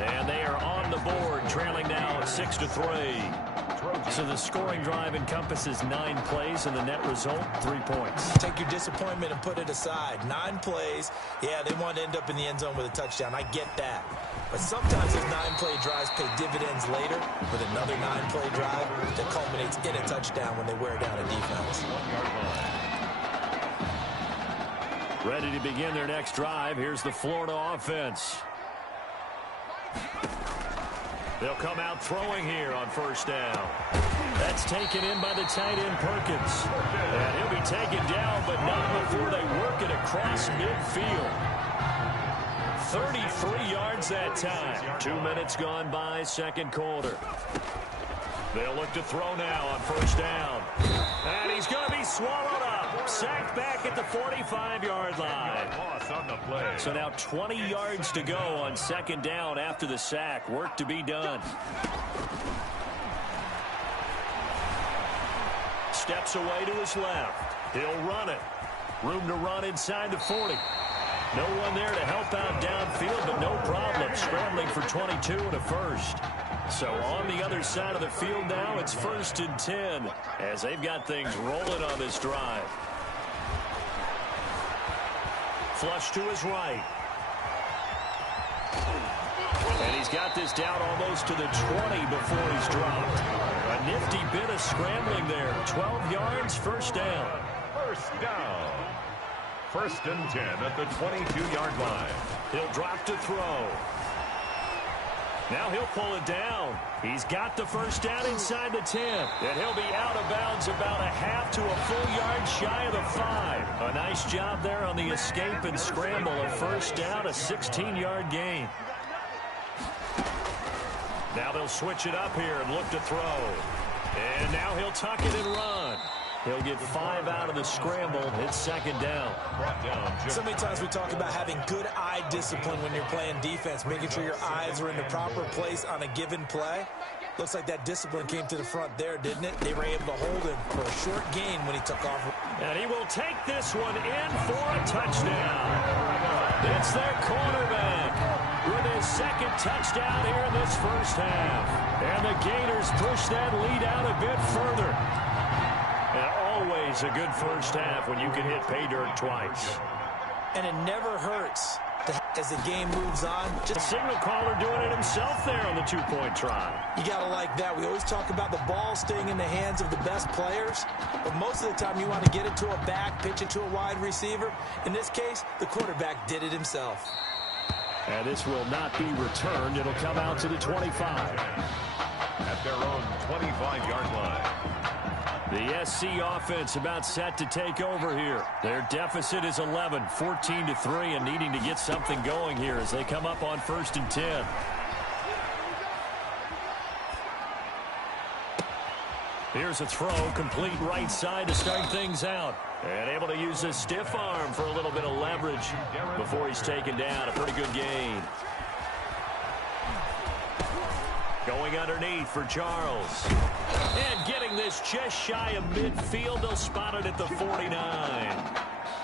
And they are on the board, trailing now 6-3. So the scoring drive encompasses 9 plays, and the net result, 3 points. Take your disappointment and put it aside. 9 plays, yeah, they want to end up in the end zone with a touchdown. I get that. But sometimes those 9-play drives pay dividends later with another 9-play drive that culminates in a touchdown when they wear down a defense. Ready to begin their next drive. Here's the Florida offense. They'll come out throwing here on 1st down. That's taken in by the tight end Perkins. And he'll be taken down, but not before they work it across midfield. 33 yards that time. 2 minutes gone by, 2nd quarter. They'll look to throw now on 1st down. And he's going to be swallowed up. Sacked back at the 45-yard line. Loss on the play. So now 20 yards to go on 2nd down after the sack. Work to be done. Steps away to his left. He'll run it. Room to run inside the 40. No one there to help out downfield, but no problem. Scrambling for 22 and a first. So on the other side of the field now, it's 1st and 10 as they've got things rolling on this drive. Flush to his right. And he's got this down almost to the 20 before he's dropped. A nifty bit of scrambling there. 12 yards, 1st down. 1st down. 1st and 10 at the 22-yard line. He'll drop to throw. Now he'll pull it down. He's got the 1st down inside the 10. And he'll be out of bounds about a half to a full yard shy of the 5. A nice job there on the escape and scramble. A 1st down, a 16-yard gain. Now they'll switch it up here and look to throw. And now he'll tuck it and run. He'll get 5 out of the scramble. It's 2nd down. So many times we talk about having good eye discipline when you're playing defense, making sure your eyes are in the proper place on a given play. Looks like that discipline came to the front there, didn't it? They were able to hold him for a short gain when he took off. And he will take this one in for a touchdown. It's their quarterback with his 2nd touchdown here in this 1st half. And the Gators push that lead out a bit further. And always a good 1st half when you can hit pay dirt twice. And it never hurts as the game moves on. The signal caller doing it himself there on the 2-point try. You got to like that. We always talk about the ball staying in the hands of the best players, but most of the time you want to get it to a back, pitch it to a wide receiver. In this case, the quarterback did it himself. And this will not be returned. It'll come out to the 25. At their own 25-yard line. The SC offense about set to take over here. Their deficit is 11, 14-3, and needing to get something going here as they come up on 1st and 10. Here's a throw, complete right side to start things out. And able to use a stiff arm for a little bit of leverage before he's taken down. A pretty good gain. Going underneath for Charles. And getting this just shy of midfield. They'll spot it at the 49.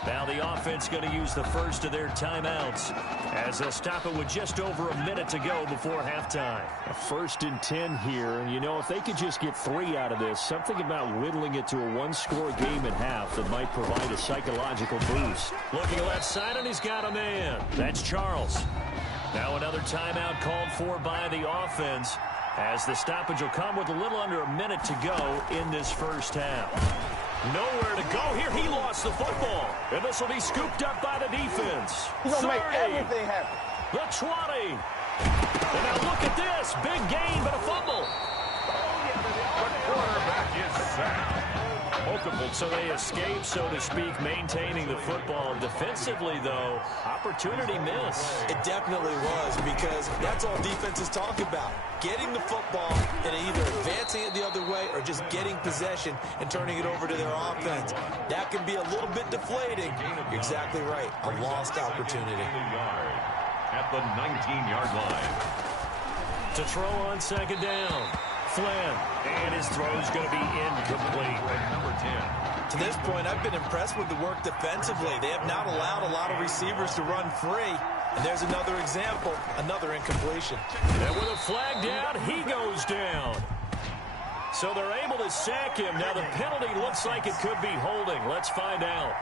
Now the offense going to use the first of their timeouts as they'll stop it with just over a minute to go before halftime. A 1st and 10 here, and you know, if they could just get 3 out of this, something about whittling it to a 1-score game at half that might provide a psychological boost. Looking left side, and he's got a man. That's Charles. Now another timeout called for by the offense as the stoppage will come with a little under a minute to go in this first half. Nowhere to go here. He lost the football. And this will be scooped up by the defense. He's going to make everything happen. The 20. And now look at this. Big gain, but a fumble. The quarterback is sacked. Multiple. So they escape, so to speak, maintaining the football. Defensively, though, opportunity miss. It definitely was, because that's all defenses talk about. Getting the football and either advancing it the other way or just getting possession and turning it over to their offense. That can be a little bit deflating. You're exactly right. A lost opportunity. At the 19-yard line. To throw on second down. Flynn, and his throw is going to be incomplete. Number 10. To this point, I've been impressed with the work defensively. They have not allowed a lot of receivers to run free. And there's another example, another incompletion. And with a flag down, he goes down. So they're able to sack him. Now the penalty looks like it could be holding. Let's find out.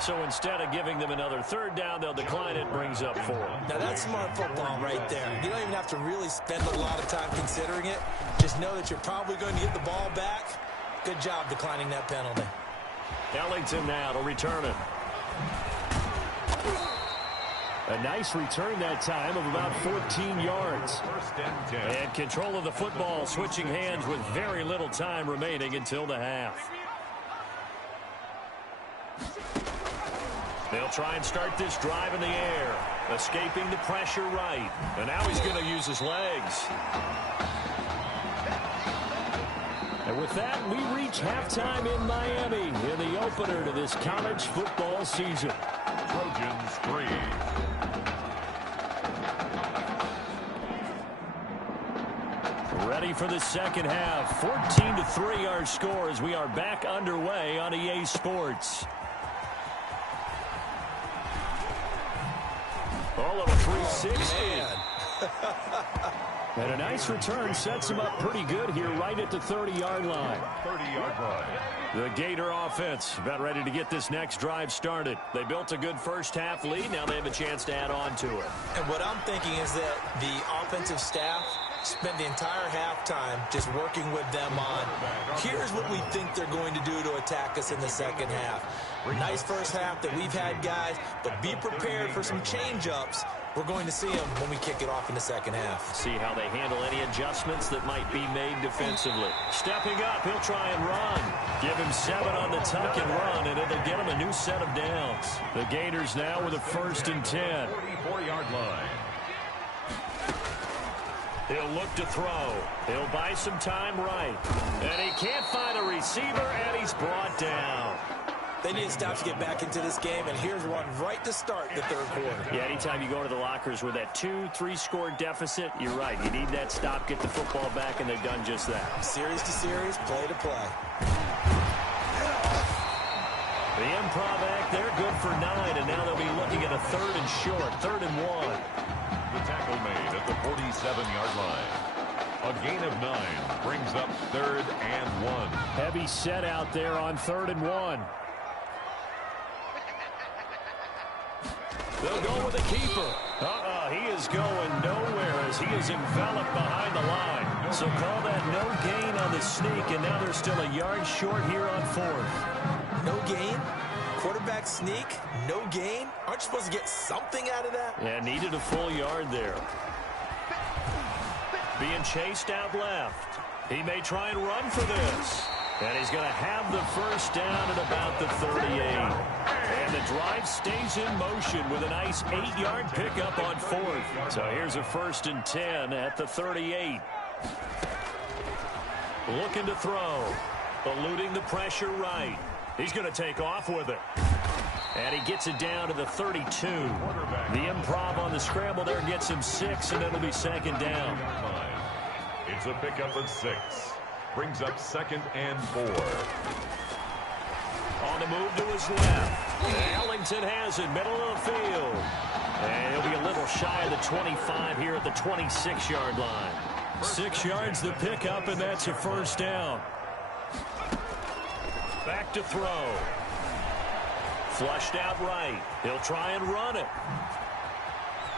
So instead of giving them another third down, they'll decline it, brings up 4. Now that's smart football right there. You don't even have to really spend a lot of time considering it. Just know that you're probably going to get the ball back. Good job declining that penalty. Ellington now to return it. A nice return that time of about 14 yards. And control of the football, switching hands with very little time remaining until the half. They'll try and start this drive in the air, escaping the pressure right. And now he's going to use his legs. And with that, we reach halftime in Miami in the opener to this college football season. Trojans 3. Ready for the second half. 14-3 our score as we are back underway on EA Sports. All of a 360. And a nice return sets him up pretty good here right at the 30-yard line. 30-yard line. The Gator offense about ready to get this next drive started. They built a good first half lead. Now they have a chance to add on to it. And what I'm thinking is that the offensive staff spent the entire halftime just working with them on, here's what we think they're going to do to attack us in the second half. Nice first half that we've had, guys, but be prepared for some change-ups. We're going to see them when we kick it off in the second half. See how they handle any adjustments that might be made defensively. Stepping up, he'll try and run. Give him 7 on the tuck and run, and it'll get him a new set of downs. The Gators now with a 1st and 10. 44-yard line. He'll look to throw. He'll buy some time right. And he can't find a receiver, and he's brought down. They need to stop to get back into this game, and here's one right to start the third quarter. Yeah, anytime you go to the lockers with that 2-3 score deficit, you're right. You need that stop, get the football back, and they've done just that. Series to series, play to play. The improv act, they're good for 9, and now they'll be looking at a 3rd and short, 3rd and 1. The tackle made at the 47-yard line. A gain of 9 brings up 3rd and 1. Heavy set out there on 3rd and 1. They'll go with the keeper. He is going nowhere as he is enveloped behind the line. So call that no gain on the sneak, and now they're still a yard short here on 4th. No gain? Quarterback sneak? No gain? Aren't you supposed to get something out of that? Yeah, needed a full yard there. Being chased out left. He may try and run for this. And he's going to have the first down at about the 38. And the drive stays in motion with a nice 8-yard pickup on 4th. So here's a 1st and 10 at the 38. Looking to throw. Eluding the pressure right. He's going to take off with it. And he gets it down to the 32. The improv on the scramble there gets him 6, and it'll be 2nd down. It's a pickup of 6. brings up 2nd and 4. On the move to his left. Ellington has it, middle of the field. And he'll be a little shy of the 25 here at the 26-yard line. 6 yards the pickup, and that's a first down. Back to throw. Flushed out right. He'll try and run it.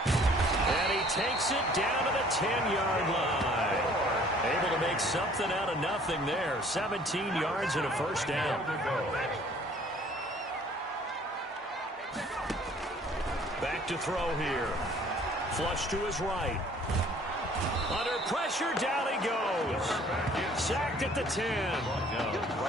And he takes it down to the 10-yard line. Able to make something out of nothing there. 17 yards and a first down. Back to throw here. Flush to his right. Under pressure, down he goes. Sacked at the 10.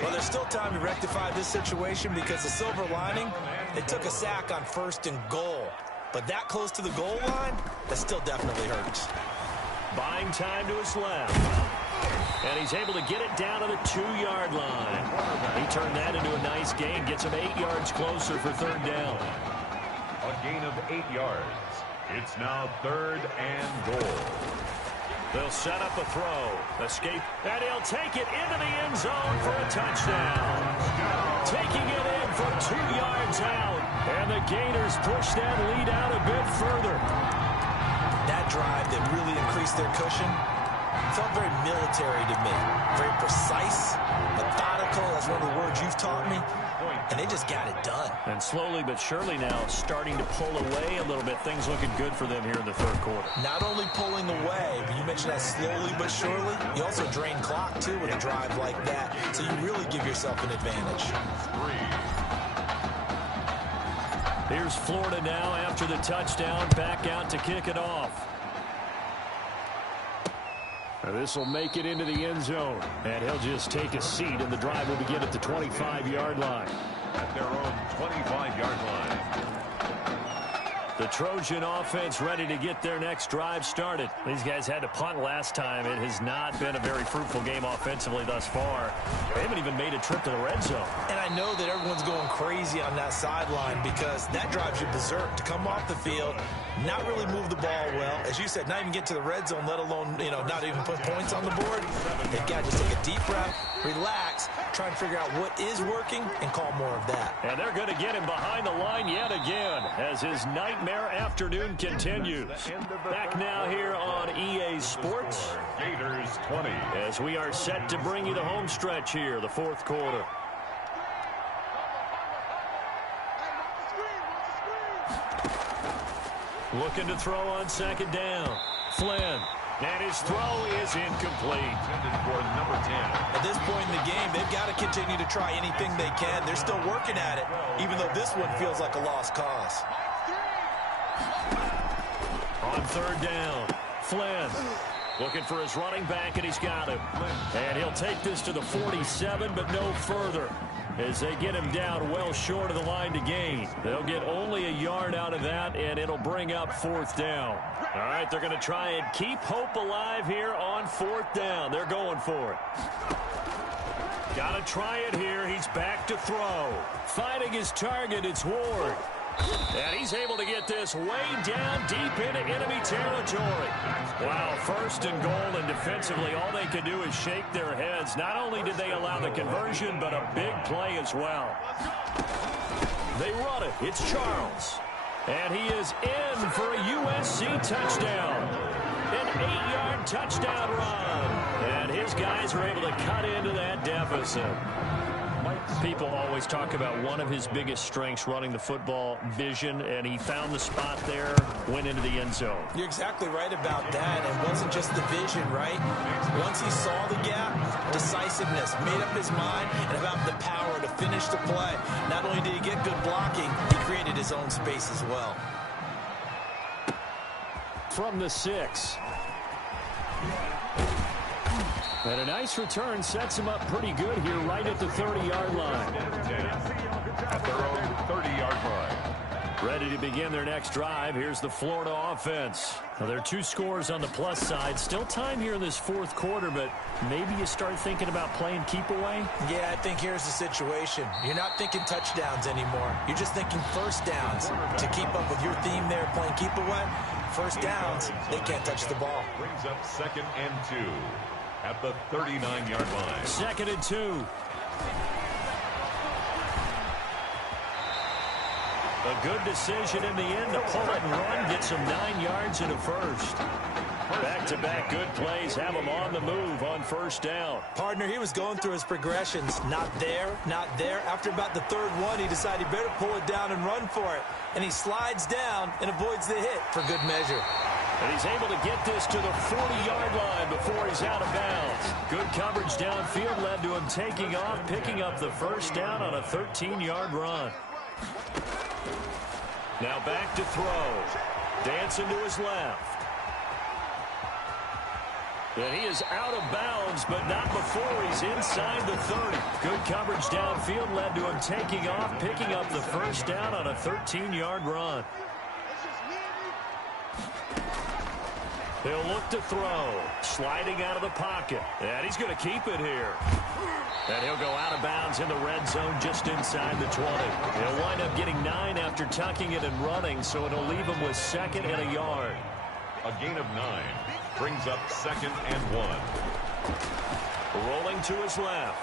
Well, there's still time to rectify this situation because the silver lining, they took a sack on 1st and goal. But that close to the goal line, that still definitely hurts. Buying time to his left. And he's able to get it down to the 2-yard line. He turned that into a nice gain. Gets him 8 yards closer for 3rd down. A gain of 8 yards. It's now 3rd and goal. They'll set up a throw. Escape. And he'll take it into the end zone for a touchdown. Taking it in from 2 yards out. And the Gators push that lead out a bit further. That drive that really increased their cushion felt very military to me. Very precise, methodical. That's one of the words you've taught me. And they just got it done. And slowly but surely now starting to pull away a little bit. Things looking good for them here in the 3rd quarter. Not only pulling away, but you mentioned that slowly but surely. You also drain clock, too, with a drive like that. So you really give yourself an advantage. Here's Florida now after the touchdown. Back out to kick it off. This will make it into the end zone. And he'll just take a seat, and the drive will begin at the 25-yard line. At their own 25-yard line. The Trojan offense ready to get their next drive started. These guys had to punt last time. It has not been a very fruitful game offensively thus far. They haven't even made a trip to the red zone. And I know that everyone's going crazy on that sideline because that drives you berserk to come off the field, not really move the ball well. As you said, not even get to the red zone, let alone, not even put points on the board. They've got to just take a deep breath, relax, try and figure out what is working, and call more of that. And they're going to get him behind the line yet again as his nightmare afternoon continues. Back now here on EA Sports. Gators 20. As we are set to bring you the home stretch here, the 4th quarter. Looking to throw on 2nd down. Flynn. And his throw is incomplete. Intended for number 10. At this point in the game, they've got to continue to try anything they can. They're still working at it, even though this one feels like a lost cause. On 3rd down, Flynn looking for his running back, and he's got him. And he'll take this to the 47, but no further, as they get him down well short of the line to gain. They'll get only a yard out of that, and it'll bring up 4th down. All right, they're going to try and keep hope alive here on 4th down. They're going for it. Got to try it here. He's back to throw. Finding his target, it's Ward. And he's able to get this way down deep into enemy territory. Wow, 1st and goal, and defensively all they could do is shake their heads. Not only did they allow the conversion, but a big play as well. They run it. It's Charles. And he is in for a USC touchdown. An 8-yard touchdown run. And his guys are able to cut into that deficit. People always talk about one of his biggest strengths, running the football, vision, and he found the spot there, went into the end zone. You're exactly right about that. It wasn't just the vision, right? Once he saw the gap, decisiveness, made up his mind, and about the power to finish the play. Not only did he get good blocking, he created his own space as well. From the 6. And a nice return sets him up pretty good here right at the 30-yard line. At their own 30-yard line. Ready to begin their next drive. Here's the Florida offense. Now, there are 2 scores on the plus side. Still time here in this 4th quarter, but maybe you start thinking about playing keep away? Yeah, I think here's the situation. You're not thinking touchdowns anymore. You're just thinking 1st downs. To keep up with your theme there, playing keep away, 1st downs, they can't touch the ball. Brings up 2nd and 2. at the 39-yard line. 2nd and 2. A good decision in the end to pull it and run, get some 9 yards and a first. Back-to-back good plays have him on the move on 1st down. Partner, he was going through his progressions. Not there, not there. After about the 3rd one, he decided he better pull it down and run for it. And he slides down and avoids the hit for good measure. And he's able to get this to the 40-yard line before he's out of bounds. Good coverage downfield led to him taking off, picking up the 1st down on a 13-yard run. Now back to throw. Dancing to his left. And he is out of bounds, but not before he's inside the 30. Good coverage downfield led to him taking off, picking up the 1st down on a 13-yard run. He'll look to throw. Sliding out of the pocket. And he's going to keep it here. And he'll go out of bounds in the red zone just inside the 20. He'll wind up getting 9 after tucking it and running, so it'll leave him with 2nd and a yard. A gain of 9 brings up 2nd and 1. Rolling to his left.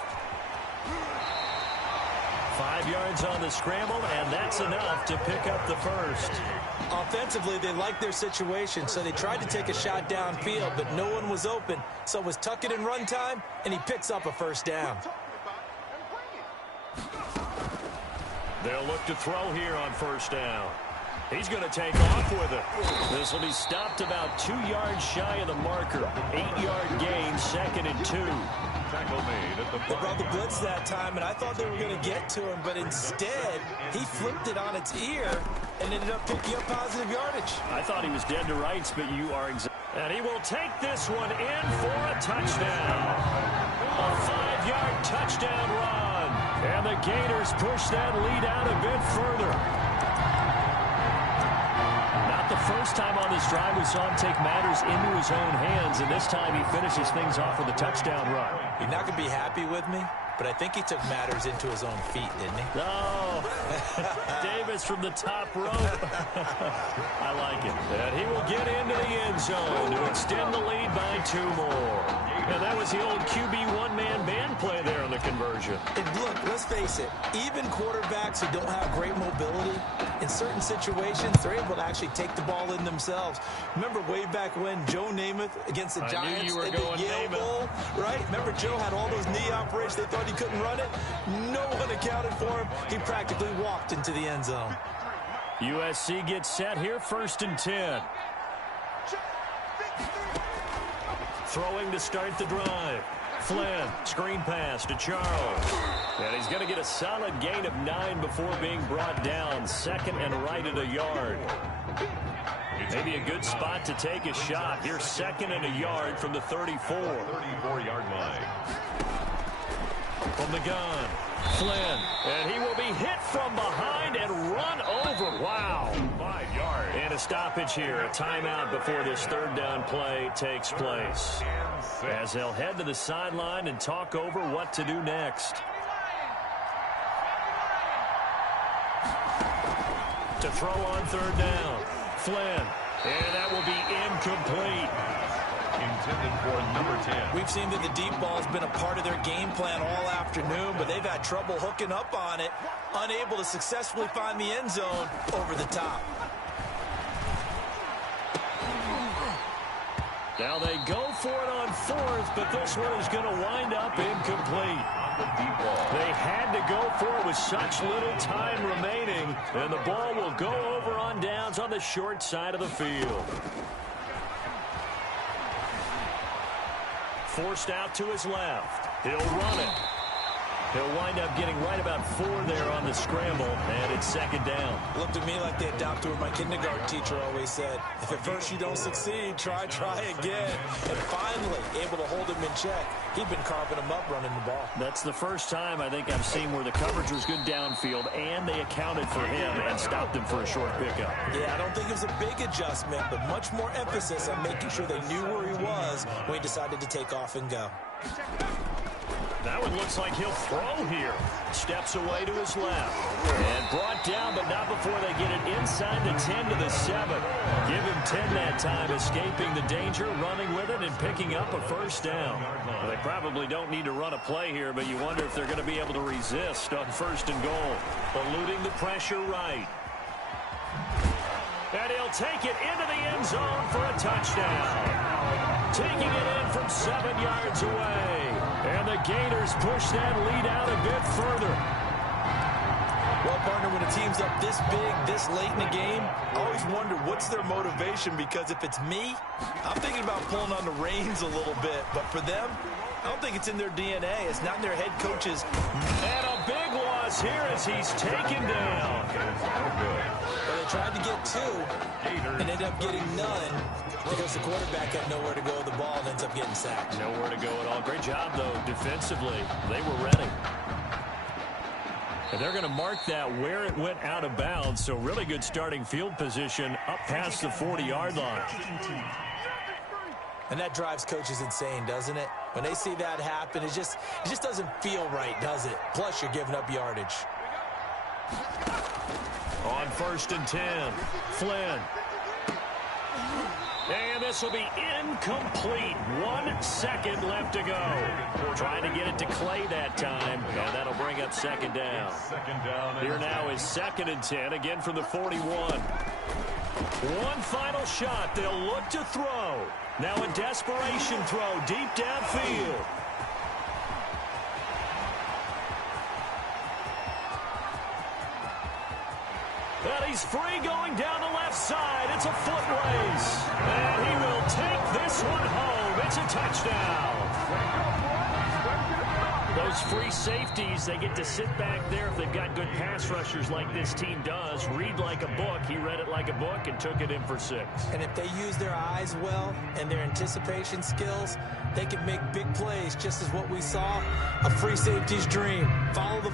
5 yards on the scramble, and that's enough to pick up the first. Offensively, they liked their situation, so they tried to take a shot downfield, but no one was open. So it was tuck it in run time, and he picks up a 1st down. They'll look to throw here on 1st down. He's going to take off with it. This will be stopped about 2 yards shy of the marker. 8-yard gain, 2nd and 2. Tackle made at the They brought the blitz that time, and I thought they were going to get to him, but instead, he flipped it on its ear and ended up picking up positive yardage. I thought he was dead to rights, but you are exactly. And he will take this one in for a touchdown. A 5-yard touchdown run. And the Gators push that lead out a bit further. Not the first time on this drive we saw him take matters into his own hands, and this time he finishes things off with a touchdown run. You're not going to be happy with me, but I think he took matters into his own feet, didn't he? Oh, Davis from the top rope. I like it. And he will get into the end zone to extend the lead by 2 more. And that was the old QB one-man band play there on the conversion. And look, let's face it, even quarterbacks who don't have great mobility, in certain situations, they're able to actually take the ball in themselves. Remember way back when Joe Namath against the Giants in the Yale Bowl, right? Remember Joe had all those knee operations, they thought he couldn't run it? No one accounted for him. He practically walked into the end zone. USC gets set here, 1st and 10. Throwing to start the drive. Flynn, screen pass to Charles. And he's going to get a solid gain of 9 before being brought down. 2nd and right at a yard. Maybe a good spot to take a shot. Here's 2nd and a yard from the 34. 34-yard line. From the gun, Flynn. And he will be hit from behind and run over. Wow. 5 yards. And a stoppage here. A timeout before this 3rd down play takes place. As they'll head to the sideline and talk over what to do next. To throw on 3rd down. Flynn. And that will be incomplete. Intended for number 10. We've seen that the deep ball has been a part of their game plan all afternoon, but they've had trouble hooking up on it, unable to successfully find the end zone over the top. Now they go for it on 4th, but this one is going to wind up incomplete. They had to go for it with such little time remaining, and the ball will go over on downs on the short side of the field. Forced out to his left. He'll run it. He'll wind up getting right about 4 there on the scramble, and it's 2nd down. Looked at me like they adopted what my kindergarten teacher always said. If at first you don't succeed, try again. And finally, able to hold him in check. He'd been carving him up running the ball. That's the first time I think I've seen where the coverage was good downfield, and they accounted for him and stopped him for a short pickup. Yeah, I don't think it was a big adjustment, but much more emphasis on making sure they knew where he was when he decided to take off and go. That one looks like he'll throw here. Steps away to his left. And brought down, but not before they get it inside the 10 to the 7. Give him 10 that time, escaping the danger, running with it, and picking up a first down. Well, they probably don't need to run a play here, but you wonder if they're going to be able to resist on 1st and goal. Eluding the pressure right. And he'll take it into the end zone for a touchdown. Taking it in from 7 yards away. And the Gators push that lead out a bit further. Well, partner, when a team's up this big, this late in the game, I always wonder what's their motivation, because if it's me, I'm thinking about pulling on the reins a little bit. But for them, I don't think it's in their DNA. It's not in their head coaches. And a big loss here as he's taken down. Well, they tried to get 2 and ended up getting none because the quarterback had nowhere to go with the ball and ends up getting sacked. Nowhere to go at all. Great job, though, defensively. They were ready. And they're going to mark that where it went out of bounds. So really good starting field position up past the 40-yard line. And that drives coaches insane, doesn't it? When they see that happen, it just doesn't feel right, does it? Plus, you're giving up yardage. On 1st and 10, Flynn. And this will be incomplete. 1 second left to go. Trying to get it to Clay that time, and that'll bring up 2nd down. Here now is 2nd and 10, again from the 41. One final shot. They'll look to throw. Now a desperation throw deep downfield. And he's free going down the left side. It's a foot race. And he will take this one home. It's a touchdown. Those free safeties, they get to sit back there if they've got good pass rushers like this team does. Read like a book. He read it like a book and took it in for 6. And if they use their eyes well and their anticipation skills, they can make big plays, just as what we saw, a free safety's dream. Follow the